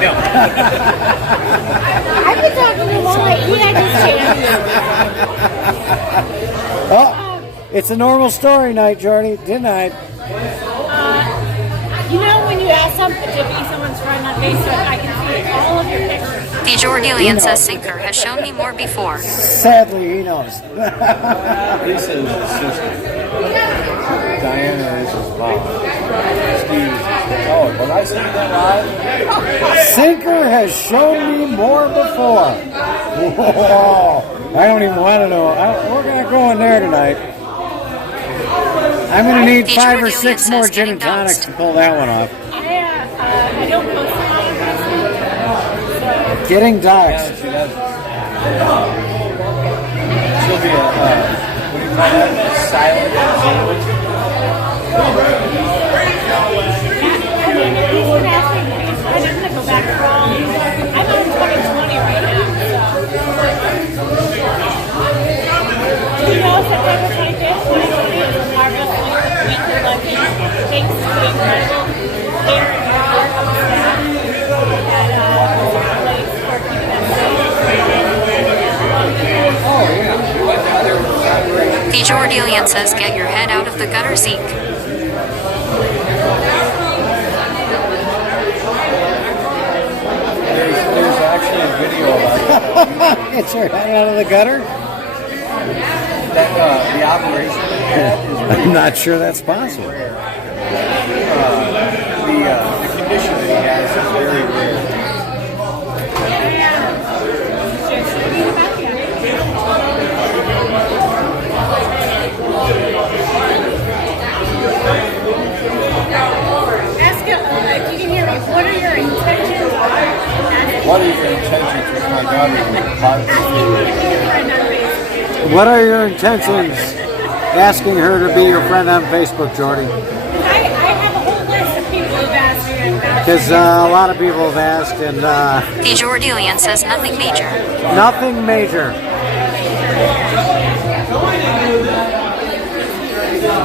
No. I've been talking to him all night. He had his chance. Oh, it's a normal story night, Jordy. Didn't I? You know, when you ask something to be someone's friend on Facebook, I can see all of your pictures. The Jordelian says Sinker has shown me more before. Sadly, he knows. This is his sister. Diana is his mom. Steve. Oh, but I see that live. Sinker has shown me more before. Whoa. I don't even want to know. We're going to go in there tonight. I'm going to need 5 or 6 more gin and tonics to pull that one off. I don't post on Facebook. Getting doxxed. She does. She'll be a, what do you call that? A silent observer. He's been asking me, I'm going to go back wrong. I'm on 2020 right now, so. Do you know September 25th, 2020 is a marvelous weekly luncheon. Thanks to the incredible care and hard work of the staff at place for keeping us safe. The Jordelian says get your head out of the gutter, Zeke. There's actually a video about it. It's her head out of the gutter? That the operation they had is I'm not sure that's possible. the condition that he has is very rare. Ask him, if you can hear me, what are your intentions? What are your intentions with my daughter? What are your intentions asking her to be your friend on Facebook, Jordy? I have a whole list of people who've asked me. Because a lot of people have asked, and The Jordelian says nothing major. nothing major.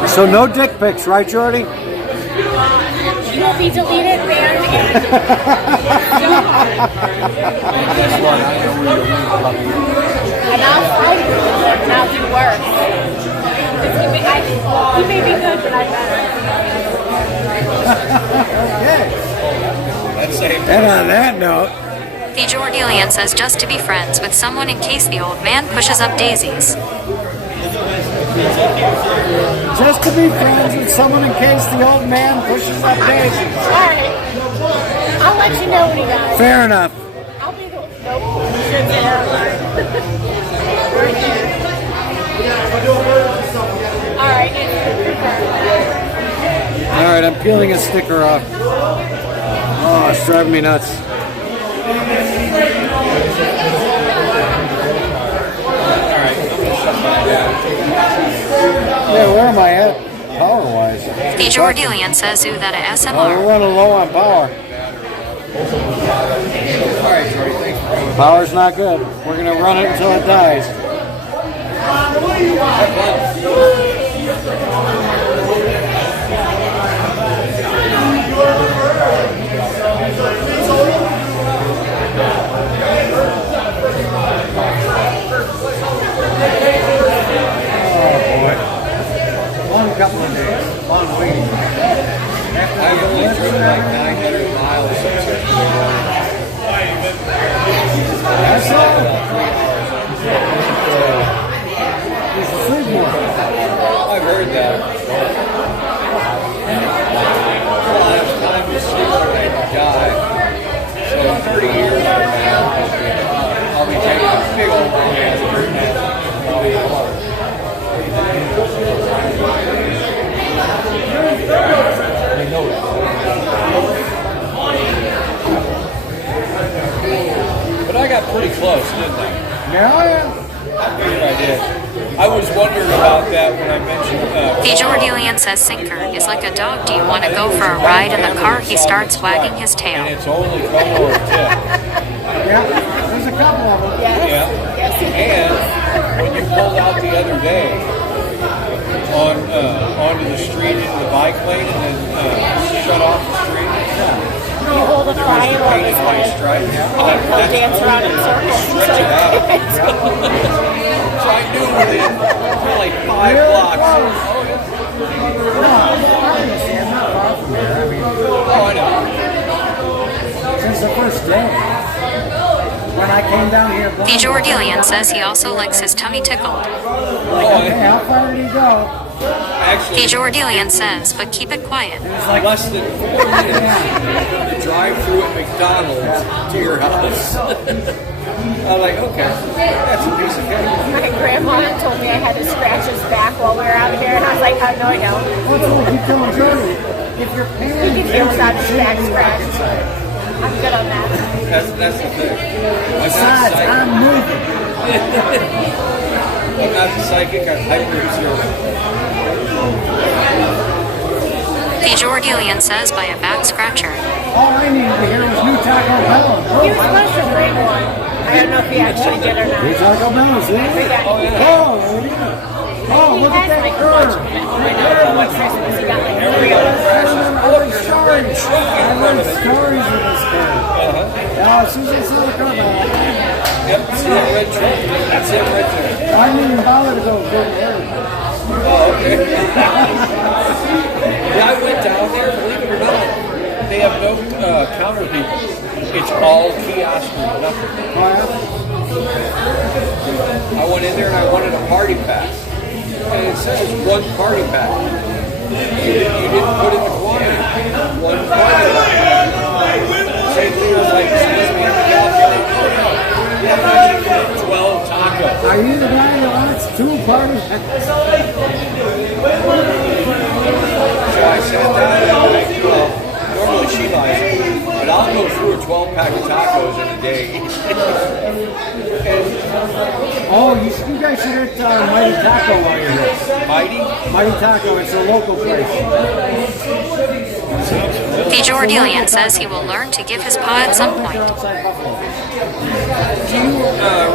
So no dick pics, right, Jordy? You'll be deleted, banned, Guess what? I know where you're from. and I'll do worse. He may be good, but I'm better. That same. And on that note, The Jordelian says just to be friends with someone in case the old man pushes up daisies. Just to be friends with someone in case the old man pushes up daisies. Alright. I'll let you know when he does. Fair enough. I'll be the nope. Shouldn't say that. Alright. Alright, I'm peeling a sticker off. Oh, it's driving me nuts. Yeah, where am I at power-wise? The Jordilian says ooh that a Oh, SMR. we're running low on power. Power's not good. We're going to run it until it dies. Long couple of days. Long waiting. I've only driven like 900 miles since yesterday morning. That's all. He's a sleep more. I've heard that. Well, I have time to sleep when I die. So in 30 years from now, I'll be taking a big old long ass bird nap. I'll be gone. But I got pretty close, didn't I? Yeah. I figured I did. I was wondering about that when I mentioned The Jordilian says sinker is like a dog. Do you want to go for a ride in the car? He starts wagging his and tail. it's only Como or tip. Yeah. There's a couple of them. Yes. Yeah. Yes. And when you pulled out the other day onto the street into the bike lane and then shut off the street, You hold a fire on painted his white head. stripe. And then he'll dance around in circles. Stretch it out. So I knew within like 5 blocks. Oh, I know. Since the first day. When I came down here. The Jordilian says he also likes his tummy tickled. Okay, how far did he go? Actually, The Jordilian says, but keep it quiet. less than 4 minutes to drive through at McDonald's to your house. I'm like, okay, that's a piece of cake. My grandma told me I had to scratch his back while we were out here, and I was like, no, I don't. What's what you telling Jody? If you're You paying can feel without his back scratched. I'm good on that. That's the thing. besides, I'm moving. I'm not psychic, I'm hyper-observant. The Jordilian says by a back scratcher. All I needed to hear was new Taco Bell. He was supposed to bring one. I don't know if he actually did or New not. Taco Bell, see? We got- Oh, He look at has that like a curve. bunch of them. I know for what Christmas he got like 3 of them. I read stories. I read stories of this guy. Now, as soon as I saw the car, I'm like, Yep, see that red truck? That's it right there. I didn't even bother to go good there. Oh, okay. Yeah, I went down there, believe it or not. They have no counter people. It's all kiosk and nothing. I went in there and I wanted a party pack. And it says one party pack. You didn't put in the quantity. One party pack. Same thing was like, excuse me, I'm a 12 tacos. Are you the guy that wants 2 parties? So I sat down and I'm like, well, normally she likes it, but I'll go through a 12-pack of tacos in a day. Oh, you guys should hit Mighty Taco while you're here. Mighty? Mighty Taco, it's a local place. The Jordilian says he will learn to give his paw at some point. Outside Buffalo. Do you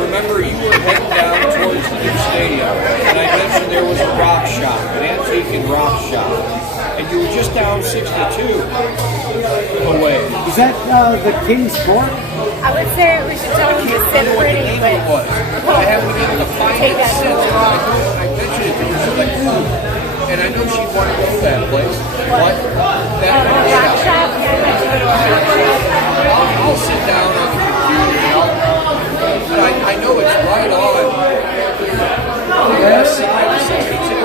remember you were heading down towards the new stadium, and I mentioned there was a rock shop, an antique and rock shop, and you were just down 62 away. Is that the King's Court? I would say we should tell him to sit pretty, It but was. I haven't been able to find take it that since. too long. I mentioned it to her, she's like, and I know she'd want to go to that place, but that rock rock shop. shop, yeah, I mentioned it on I'll sit down on the computer, but I know it's right on the west side of 62.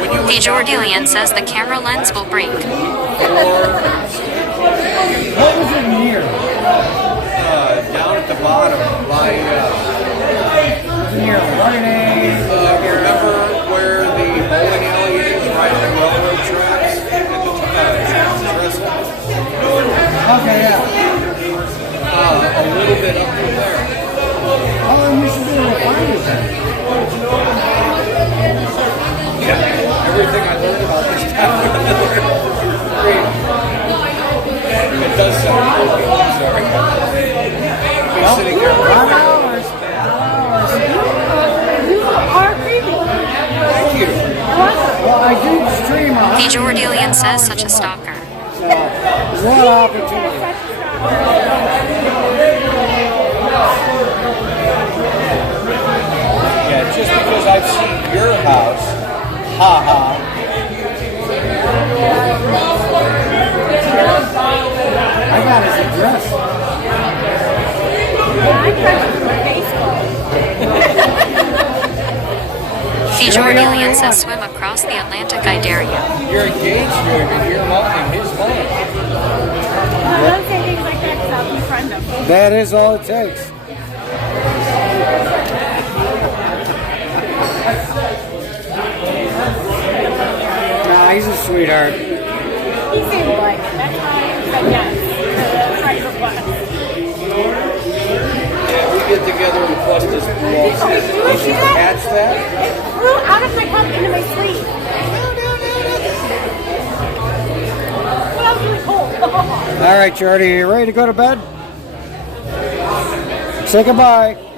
When you The Jordilian says the camera lens will break. What was it near? Down at the bottom by, Near Rite Aid. remember where the bowling alley is, right on the railroad tracks? At the trestle? Okay, yeah. A little bit up from there. Oh, then we should be able to find it then. Everything I learned about this town. Great. It does sound creepy. I'm sorry. Been sitting here for $5. You are creepy. Thank you. Well, I do stream on The Jordilian says such a stalker. so there's a lot of opportunity. Yeah, just because I've seen your house, haha. I got his address. The Jordilian says swim across the Atlantic, I dare you. You're engaged to him in your mind, in his mind. I don't say things like that because I'll befriend them. That is all it takes. Nah, he's a sweetheart. He seemed like it. That's why I said yes. That's right request. Yeah, we get together and bust this ball. Did you see that? Catch that? It flew out of my cup into my sleeve. Well, that was really cold. All right, Jordy, you ready to go to bed? Say goodbye. Bye.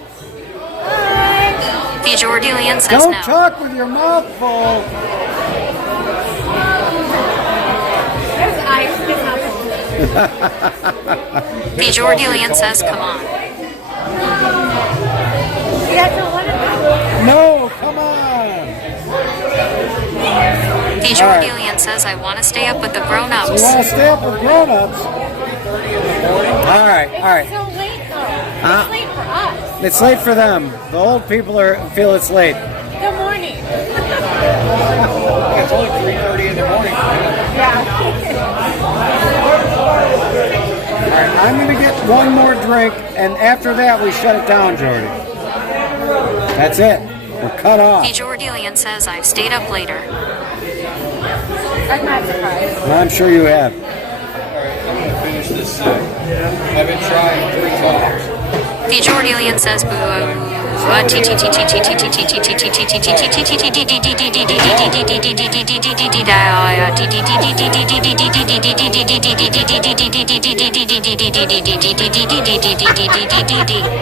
The Jordilian says Don't no. talk with your mouth full. There's ice. It's not cold. The Jordilian says come on. You got to let it go. No, come on. The Jordilian says I want to stay up with the You grown-ups. want to stay up with grown-ups? All right, all right. It's so late, though. It's late for us. It's late for them. The old people feel it's late. Good morning. It's only 3:30 in the morning. Yeah. All right, I'm going to get one more drink, and after that, we shut it down, Jordy. That's it. We're cut off. The Jordilian says I've stayed up later. I'm not surprised. I'm sure you have. All right, I'm going to finish this set. I've been trying 3 times. The Jordilian says boo.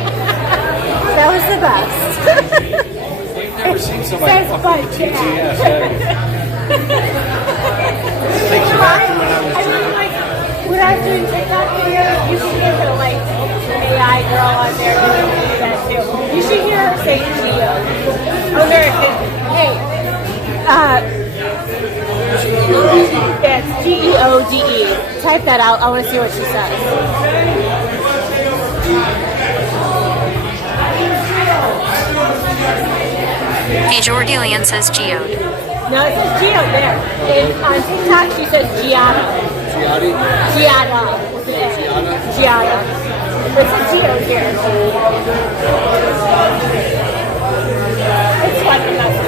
That was the best. You've never seen somebody Says fucking butt with chat. TTS, have you? Takes you back to when I was I really like when I was doing TikTok videos, you should get the like AI girl on there doing that too. You should hear her say Geo. American. Hey. Yes, GEODE. Type that out. I want to see what she says. The Jordilian says geode. No, it says Geo there. On TikTok, she says Giada. Giada? Giada. With an A. Giada. It's a Geo here. It's fucking nuts.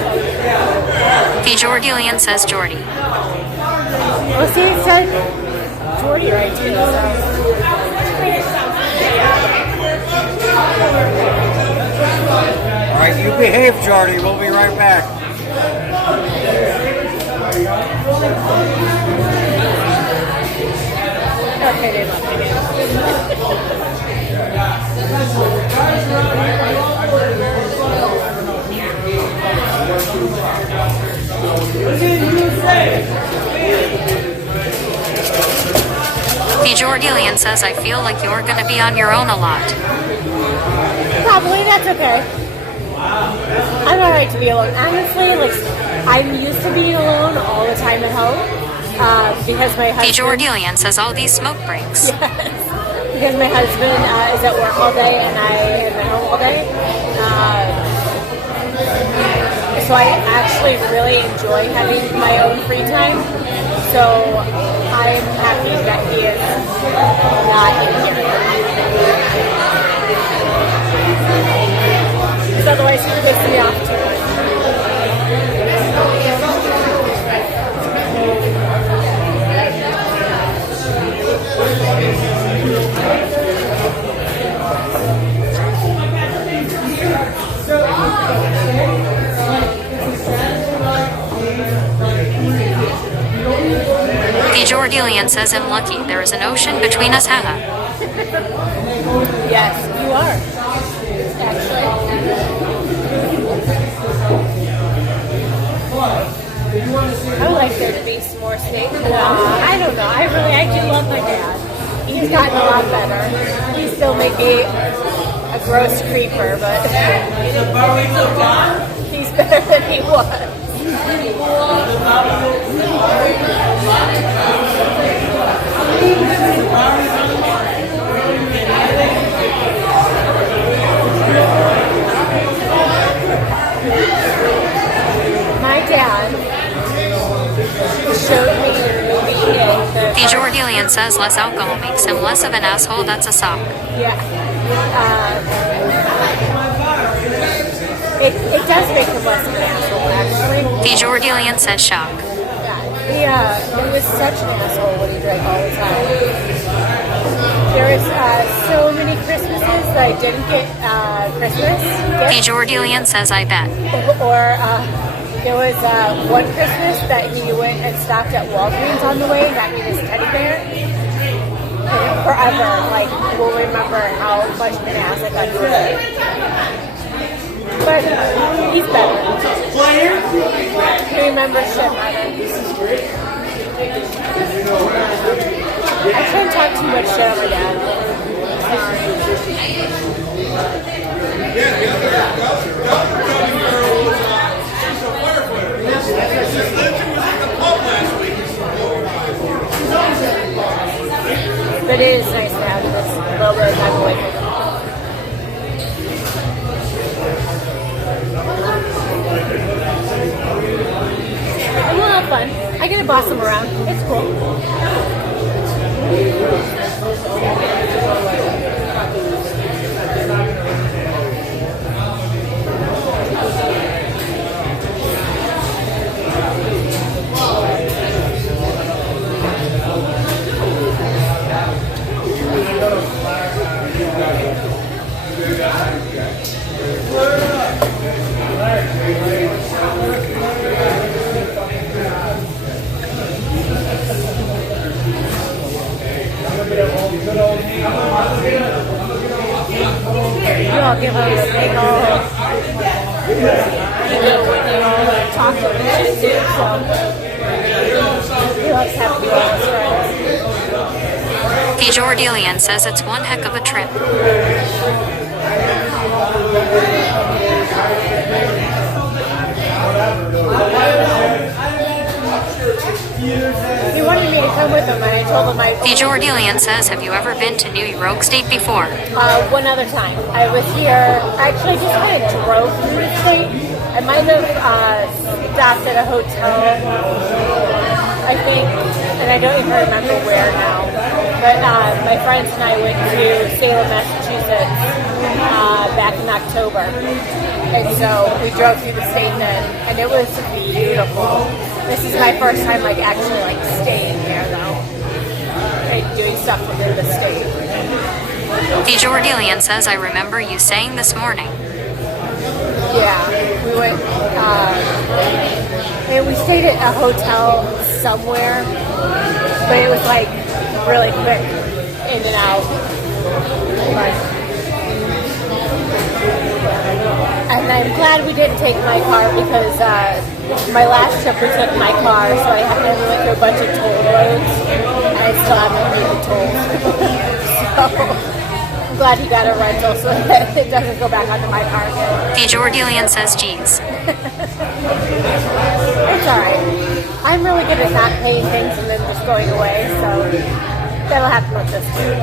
The Jordilian says Jordy. Well, see, it said Jordy right too. All right, you behave, Jordy. We'll be right back. Okay, they left again. The Jordilian says I feel like you're gonna be on your own a lot. Probably, that's okay. I'm alright to be alone. Honestly, like, I'm used to being alone all the time at home. Because my The husband... Jordilian says all these smoke breaks. Because my husband is at work all day and I am at home all day. So I actually really enjoy having my own free time. So I'm happy that he is not in here. Because otherwise he would piss me off too much. The Jordilian says I'm lucky. There is an ocean between us, haha. Yes, you are. Actually. I would like there to be some more snakes. I don't know. I do love my dad. He's gotten a lot better. He still may be a gross creeper, but he's better than he was. My dad showed me the movie The Jordilian says less alcohol makes him less of an asshole. That's a sock. Yeah. It does make him less of an asshole, actually. The Jordilian says shock. Yeah, he was such an asshole when he drank all the time. There was so many Christmases that I didn't get Christmas The gifts. Jordilian says I bet. Or there was one Christmas that he went and stopped at Walgreens on the way and got me this teddy bear. And forever, like, we'll remember how much of an ass I got to be. But he's better. He remembers shit better. I can't talk too much shit on my dad. But it is nice to have this little bit of time away from him. And we'll have fun. I get to boss him around. It's cool. You all give him a big old, talk to him and shit too, so he loves having people as friends. The Jordilian says it's one heck of a trip. He wanted me to come with him, and I told him I. The Jordilian says, have you ever been to New York State before? One other time. I was here, actually just kind of drove through the state. I might have stopped at a hotel, I think, and I don't even remember where now. But my friends and I went to Salem, Massachusetts back in October. And so we drove through the state then, and it was beautiful. This is my first time actually staying there though. And doing stuff within the state. The Jordilian says, I remember you saying this morning. Yeah, we went, and we stayed at a hotel somewhere, but it was really quick, in and out. And I'm glad we didn't take my car because my last trip we took my car, so I had to go through a bunch of toll roads, and I still haven't paid the tolls. So I'm glad he got a rental so that it doesn't go back onto my car again. The Jordilian says, geez. It's alright. I'm really good at not paying things and then just going away, so that'll happen with this too.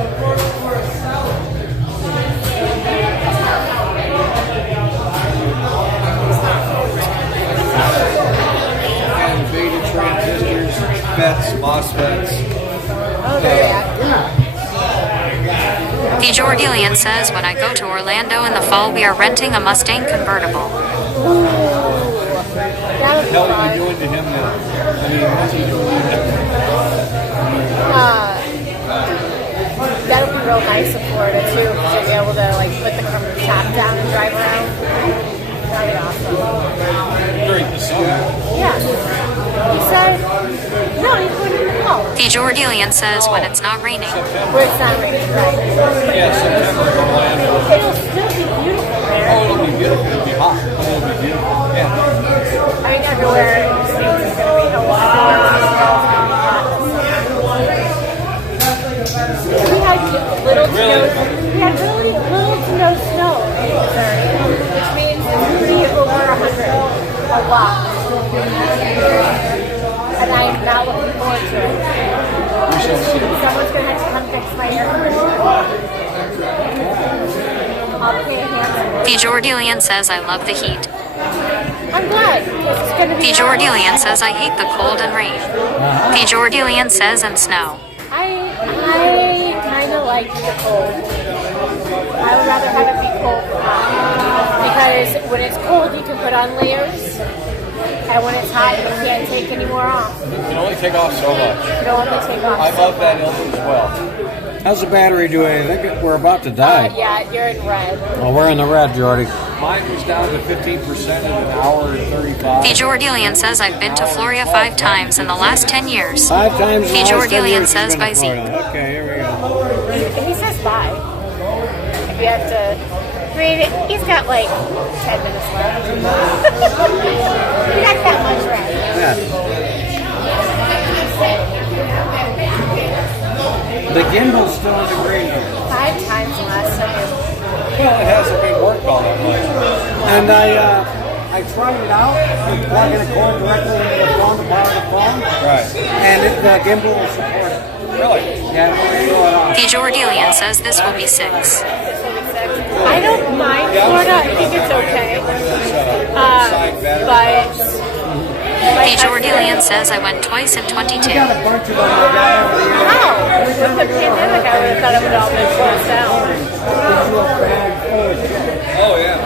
FETs, MOSFETs. Oh, there you are. The Jordilian says, when I go to Orlando in the fall, we are renting a Mustang convertible. That would be What the hell are fun. you doing to him now? I mean, what's he doing to him? That would be real nice in Florida too, because you'll be able to like put the top down and drive around. That'd be awesome. During the summer. Yeah. He said, no, he's going in the fall. The Jordilian says, when it's not raining. Where it's not raining, right? Yeah, September in Orlando. It'll still be beautiful there. Oh, it'll be beautiful. It'll be hot. It'll be beautiful. Yeah. I mean, everywhere in the States is going to be a lot more. We had little to no, we had really little to no snow in Missouri, which means it's going to be over 100 a lot. And I am not looking forward to it. We shall see. Someone's going to have to come fix my air conditioner. I'll pay a handsome. The Jordilian says, I love the heat. I'm glad, because it's going to be The Jordilian says, I hate the cold and rain. The Jordilian says, and snow. I kind of like the cold. I would rather have it be cold than hot. Because when it's cold, you can put on layers. And when it's hot, you can't take any more off. You can only take off so much. You don't want to take off. I love that illness as well. How's the battery doing? I think we're about to die. Yeah, you're in red. Well, we're in the red, Jordy. Mine was down to 15% in an hour and 35. The Jordilian says, I've been to Florida 5 times in the last 10 years. 5 times in The the last 10 Jordilian years says she's been by to Zeke. Florida. Okay, here we go. He says bye. If you have to... I mean, he's got like 10 minutes left. He got that much left. Yeah. The gimbal's still in the green. 5 times the last time. Well, it hasn't been worked on that much. And I tried it out with plugging a cord directly into the phone to power the phone. Right. And the gimbal will support it. Really? Yeah, we'll on. The Jordilian says this will be 6. I don't mind Florida. I think it's okay. But The Jordilian says I went twice in 22. Got a bunch of them down over the years. how? With the pandemic, I would have thought it would all been closed down. Oh, yeah.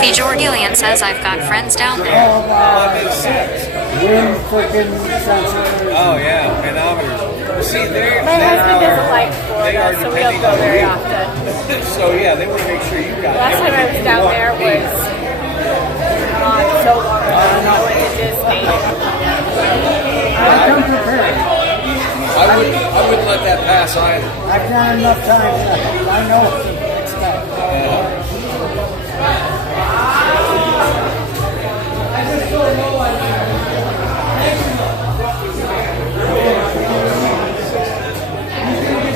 The Jordilian says I've got friends down there. That makes sense. Wind freaking sensors. Oh, yeah. Manometers. See, My husband doesn't like Florida, so we don't go very often. So, yeah, they want to make sure you got Last time I was down there was so long ago. I went to Disney. Come prepared. I wouldn't let that pass either. I've done enough time. I know what to expect.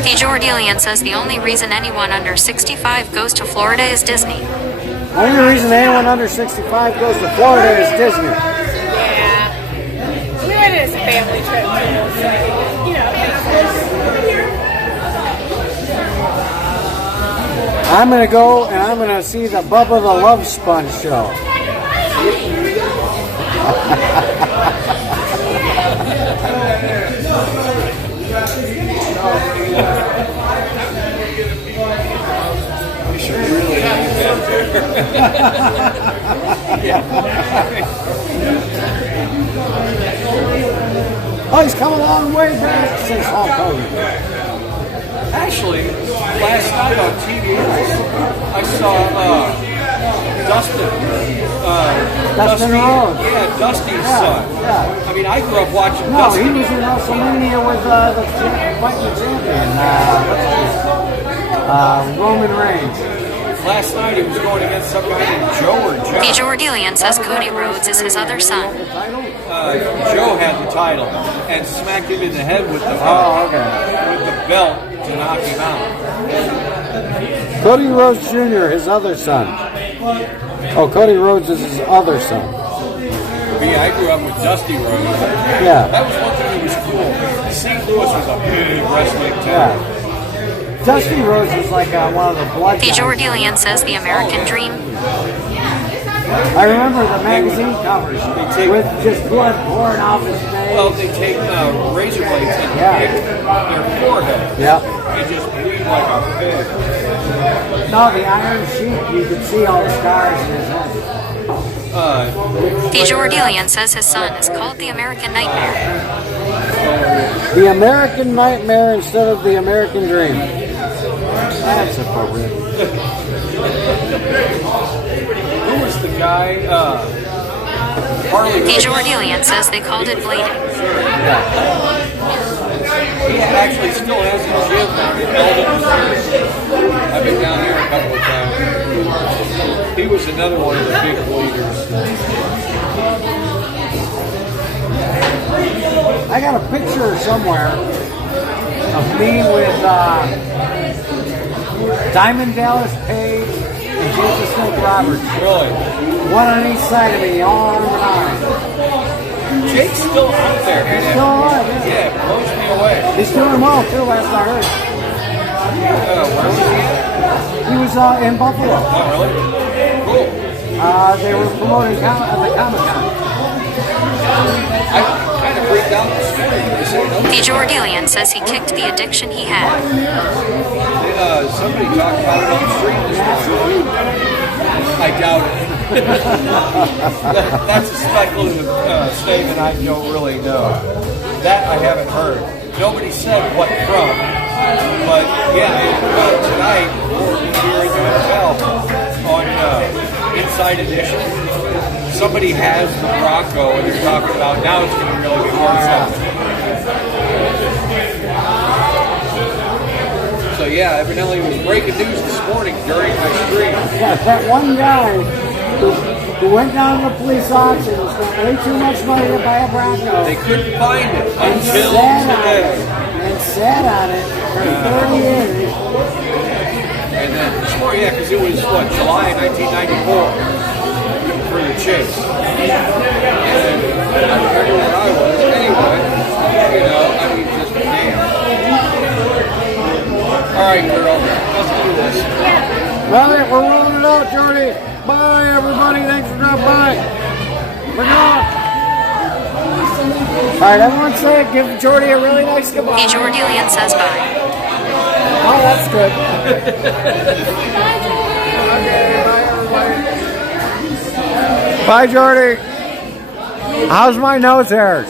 The Jordilian says the only reason anyone under 65 goes to Florida is Disney. Only reason anyone under 65 goes to Florida is Disney. Yeah. We went as a family trip too. So, you know, I'm going to go and I'm going to see the Bubba the Love Sponge show. You should really have Oh, he's come a long way back since Hulk Hogan. Actually, last night on TV, I saw Dustin. Dustin Rhodes. Yeah, Dusty's Yeah, son. yeah. I mean, I grew up watching No, Dusty. he was in WrestleMania with the fighting champion, Roman Reigns. Last night he was going against some guy named Joe or The Joe. Jordilian says Cody Rhodes is his other son. Joe had the title and smacked him in the head with the with the belt to knock him out. Cody Rhodes Jr., his other son. Oh, Cody Rhodes is his other son. Me, I grew up with Dusty Rhodes. Yeah. That was one thing that was cool. St. Louis was a big wrestling town. Yeah. Dusty Rhodes is like one of the blood The guys. Jordilian says the American dream. I remember the magazine covers with just blood pouring off his face. Well, they take razor blades and pick their forehead. Yeah. And just bleed like a pig. No, the Iron Sheik, you could see all the scars in his head. The Jordelian says his son is called the American Nightmare. The American Nightmare instead of the American Dream. That's appropriate. Who was the guy? Harley. The Jordelian says they called it bleeding. He actually still has a gym down in Belden. I've been down here a couple of times. He was another one of the big bleeders. I got a picture somewhere of me with Diamond Dallas Page and Jesus Snake Roberts. Really? One on each side of me, arm in arm. Jake's still out there. He's still alive, yeah. Yeah, it blows me away. He's doing well too, last I heard. Where was he at? He was in Buffalo. Oh, really? Cool. They were promoting at the Comic-Con. I kind of freaked out this morning. They said, no. The Jordelian says he kicked the addiction he had. Somebody talked about it on the street this morning. I doubt it. That's a speculative statement I don't really know. That I haven't heard. Nobody said what from. But yeah, tonight here in the hotel on Inside Edition, somebody has the Bronco and they're talking about now it's going to really get worse out. So yeah, evidently it was breaking news this morning during my stream. Yeah, that one guy who went down to the police auction and spent way too much money to buy a Bronco. They couldn't find it And until today. sat on it for 30 years. And then this morning, yeah, because it was what, July 1994 for the chase. And I remember where I was. Anyway, you know, I mean, just damn. All right, girl, let's do this. Well, we're rolling it out, Jordy. Bye, everybody. Thanks for dropping by. We're gone. All right, everyone say it. Give Jordy a really nice goodbye. The Jordelian says bye. Oh, that's good. Bye, Jordy. How's my nose hairs?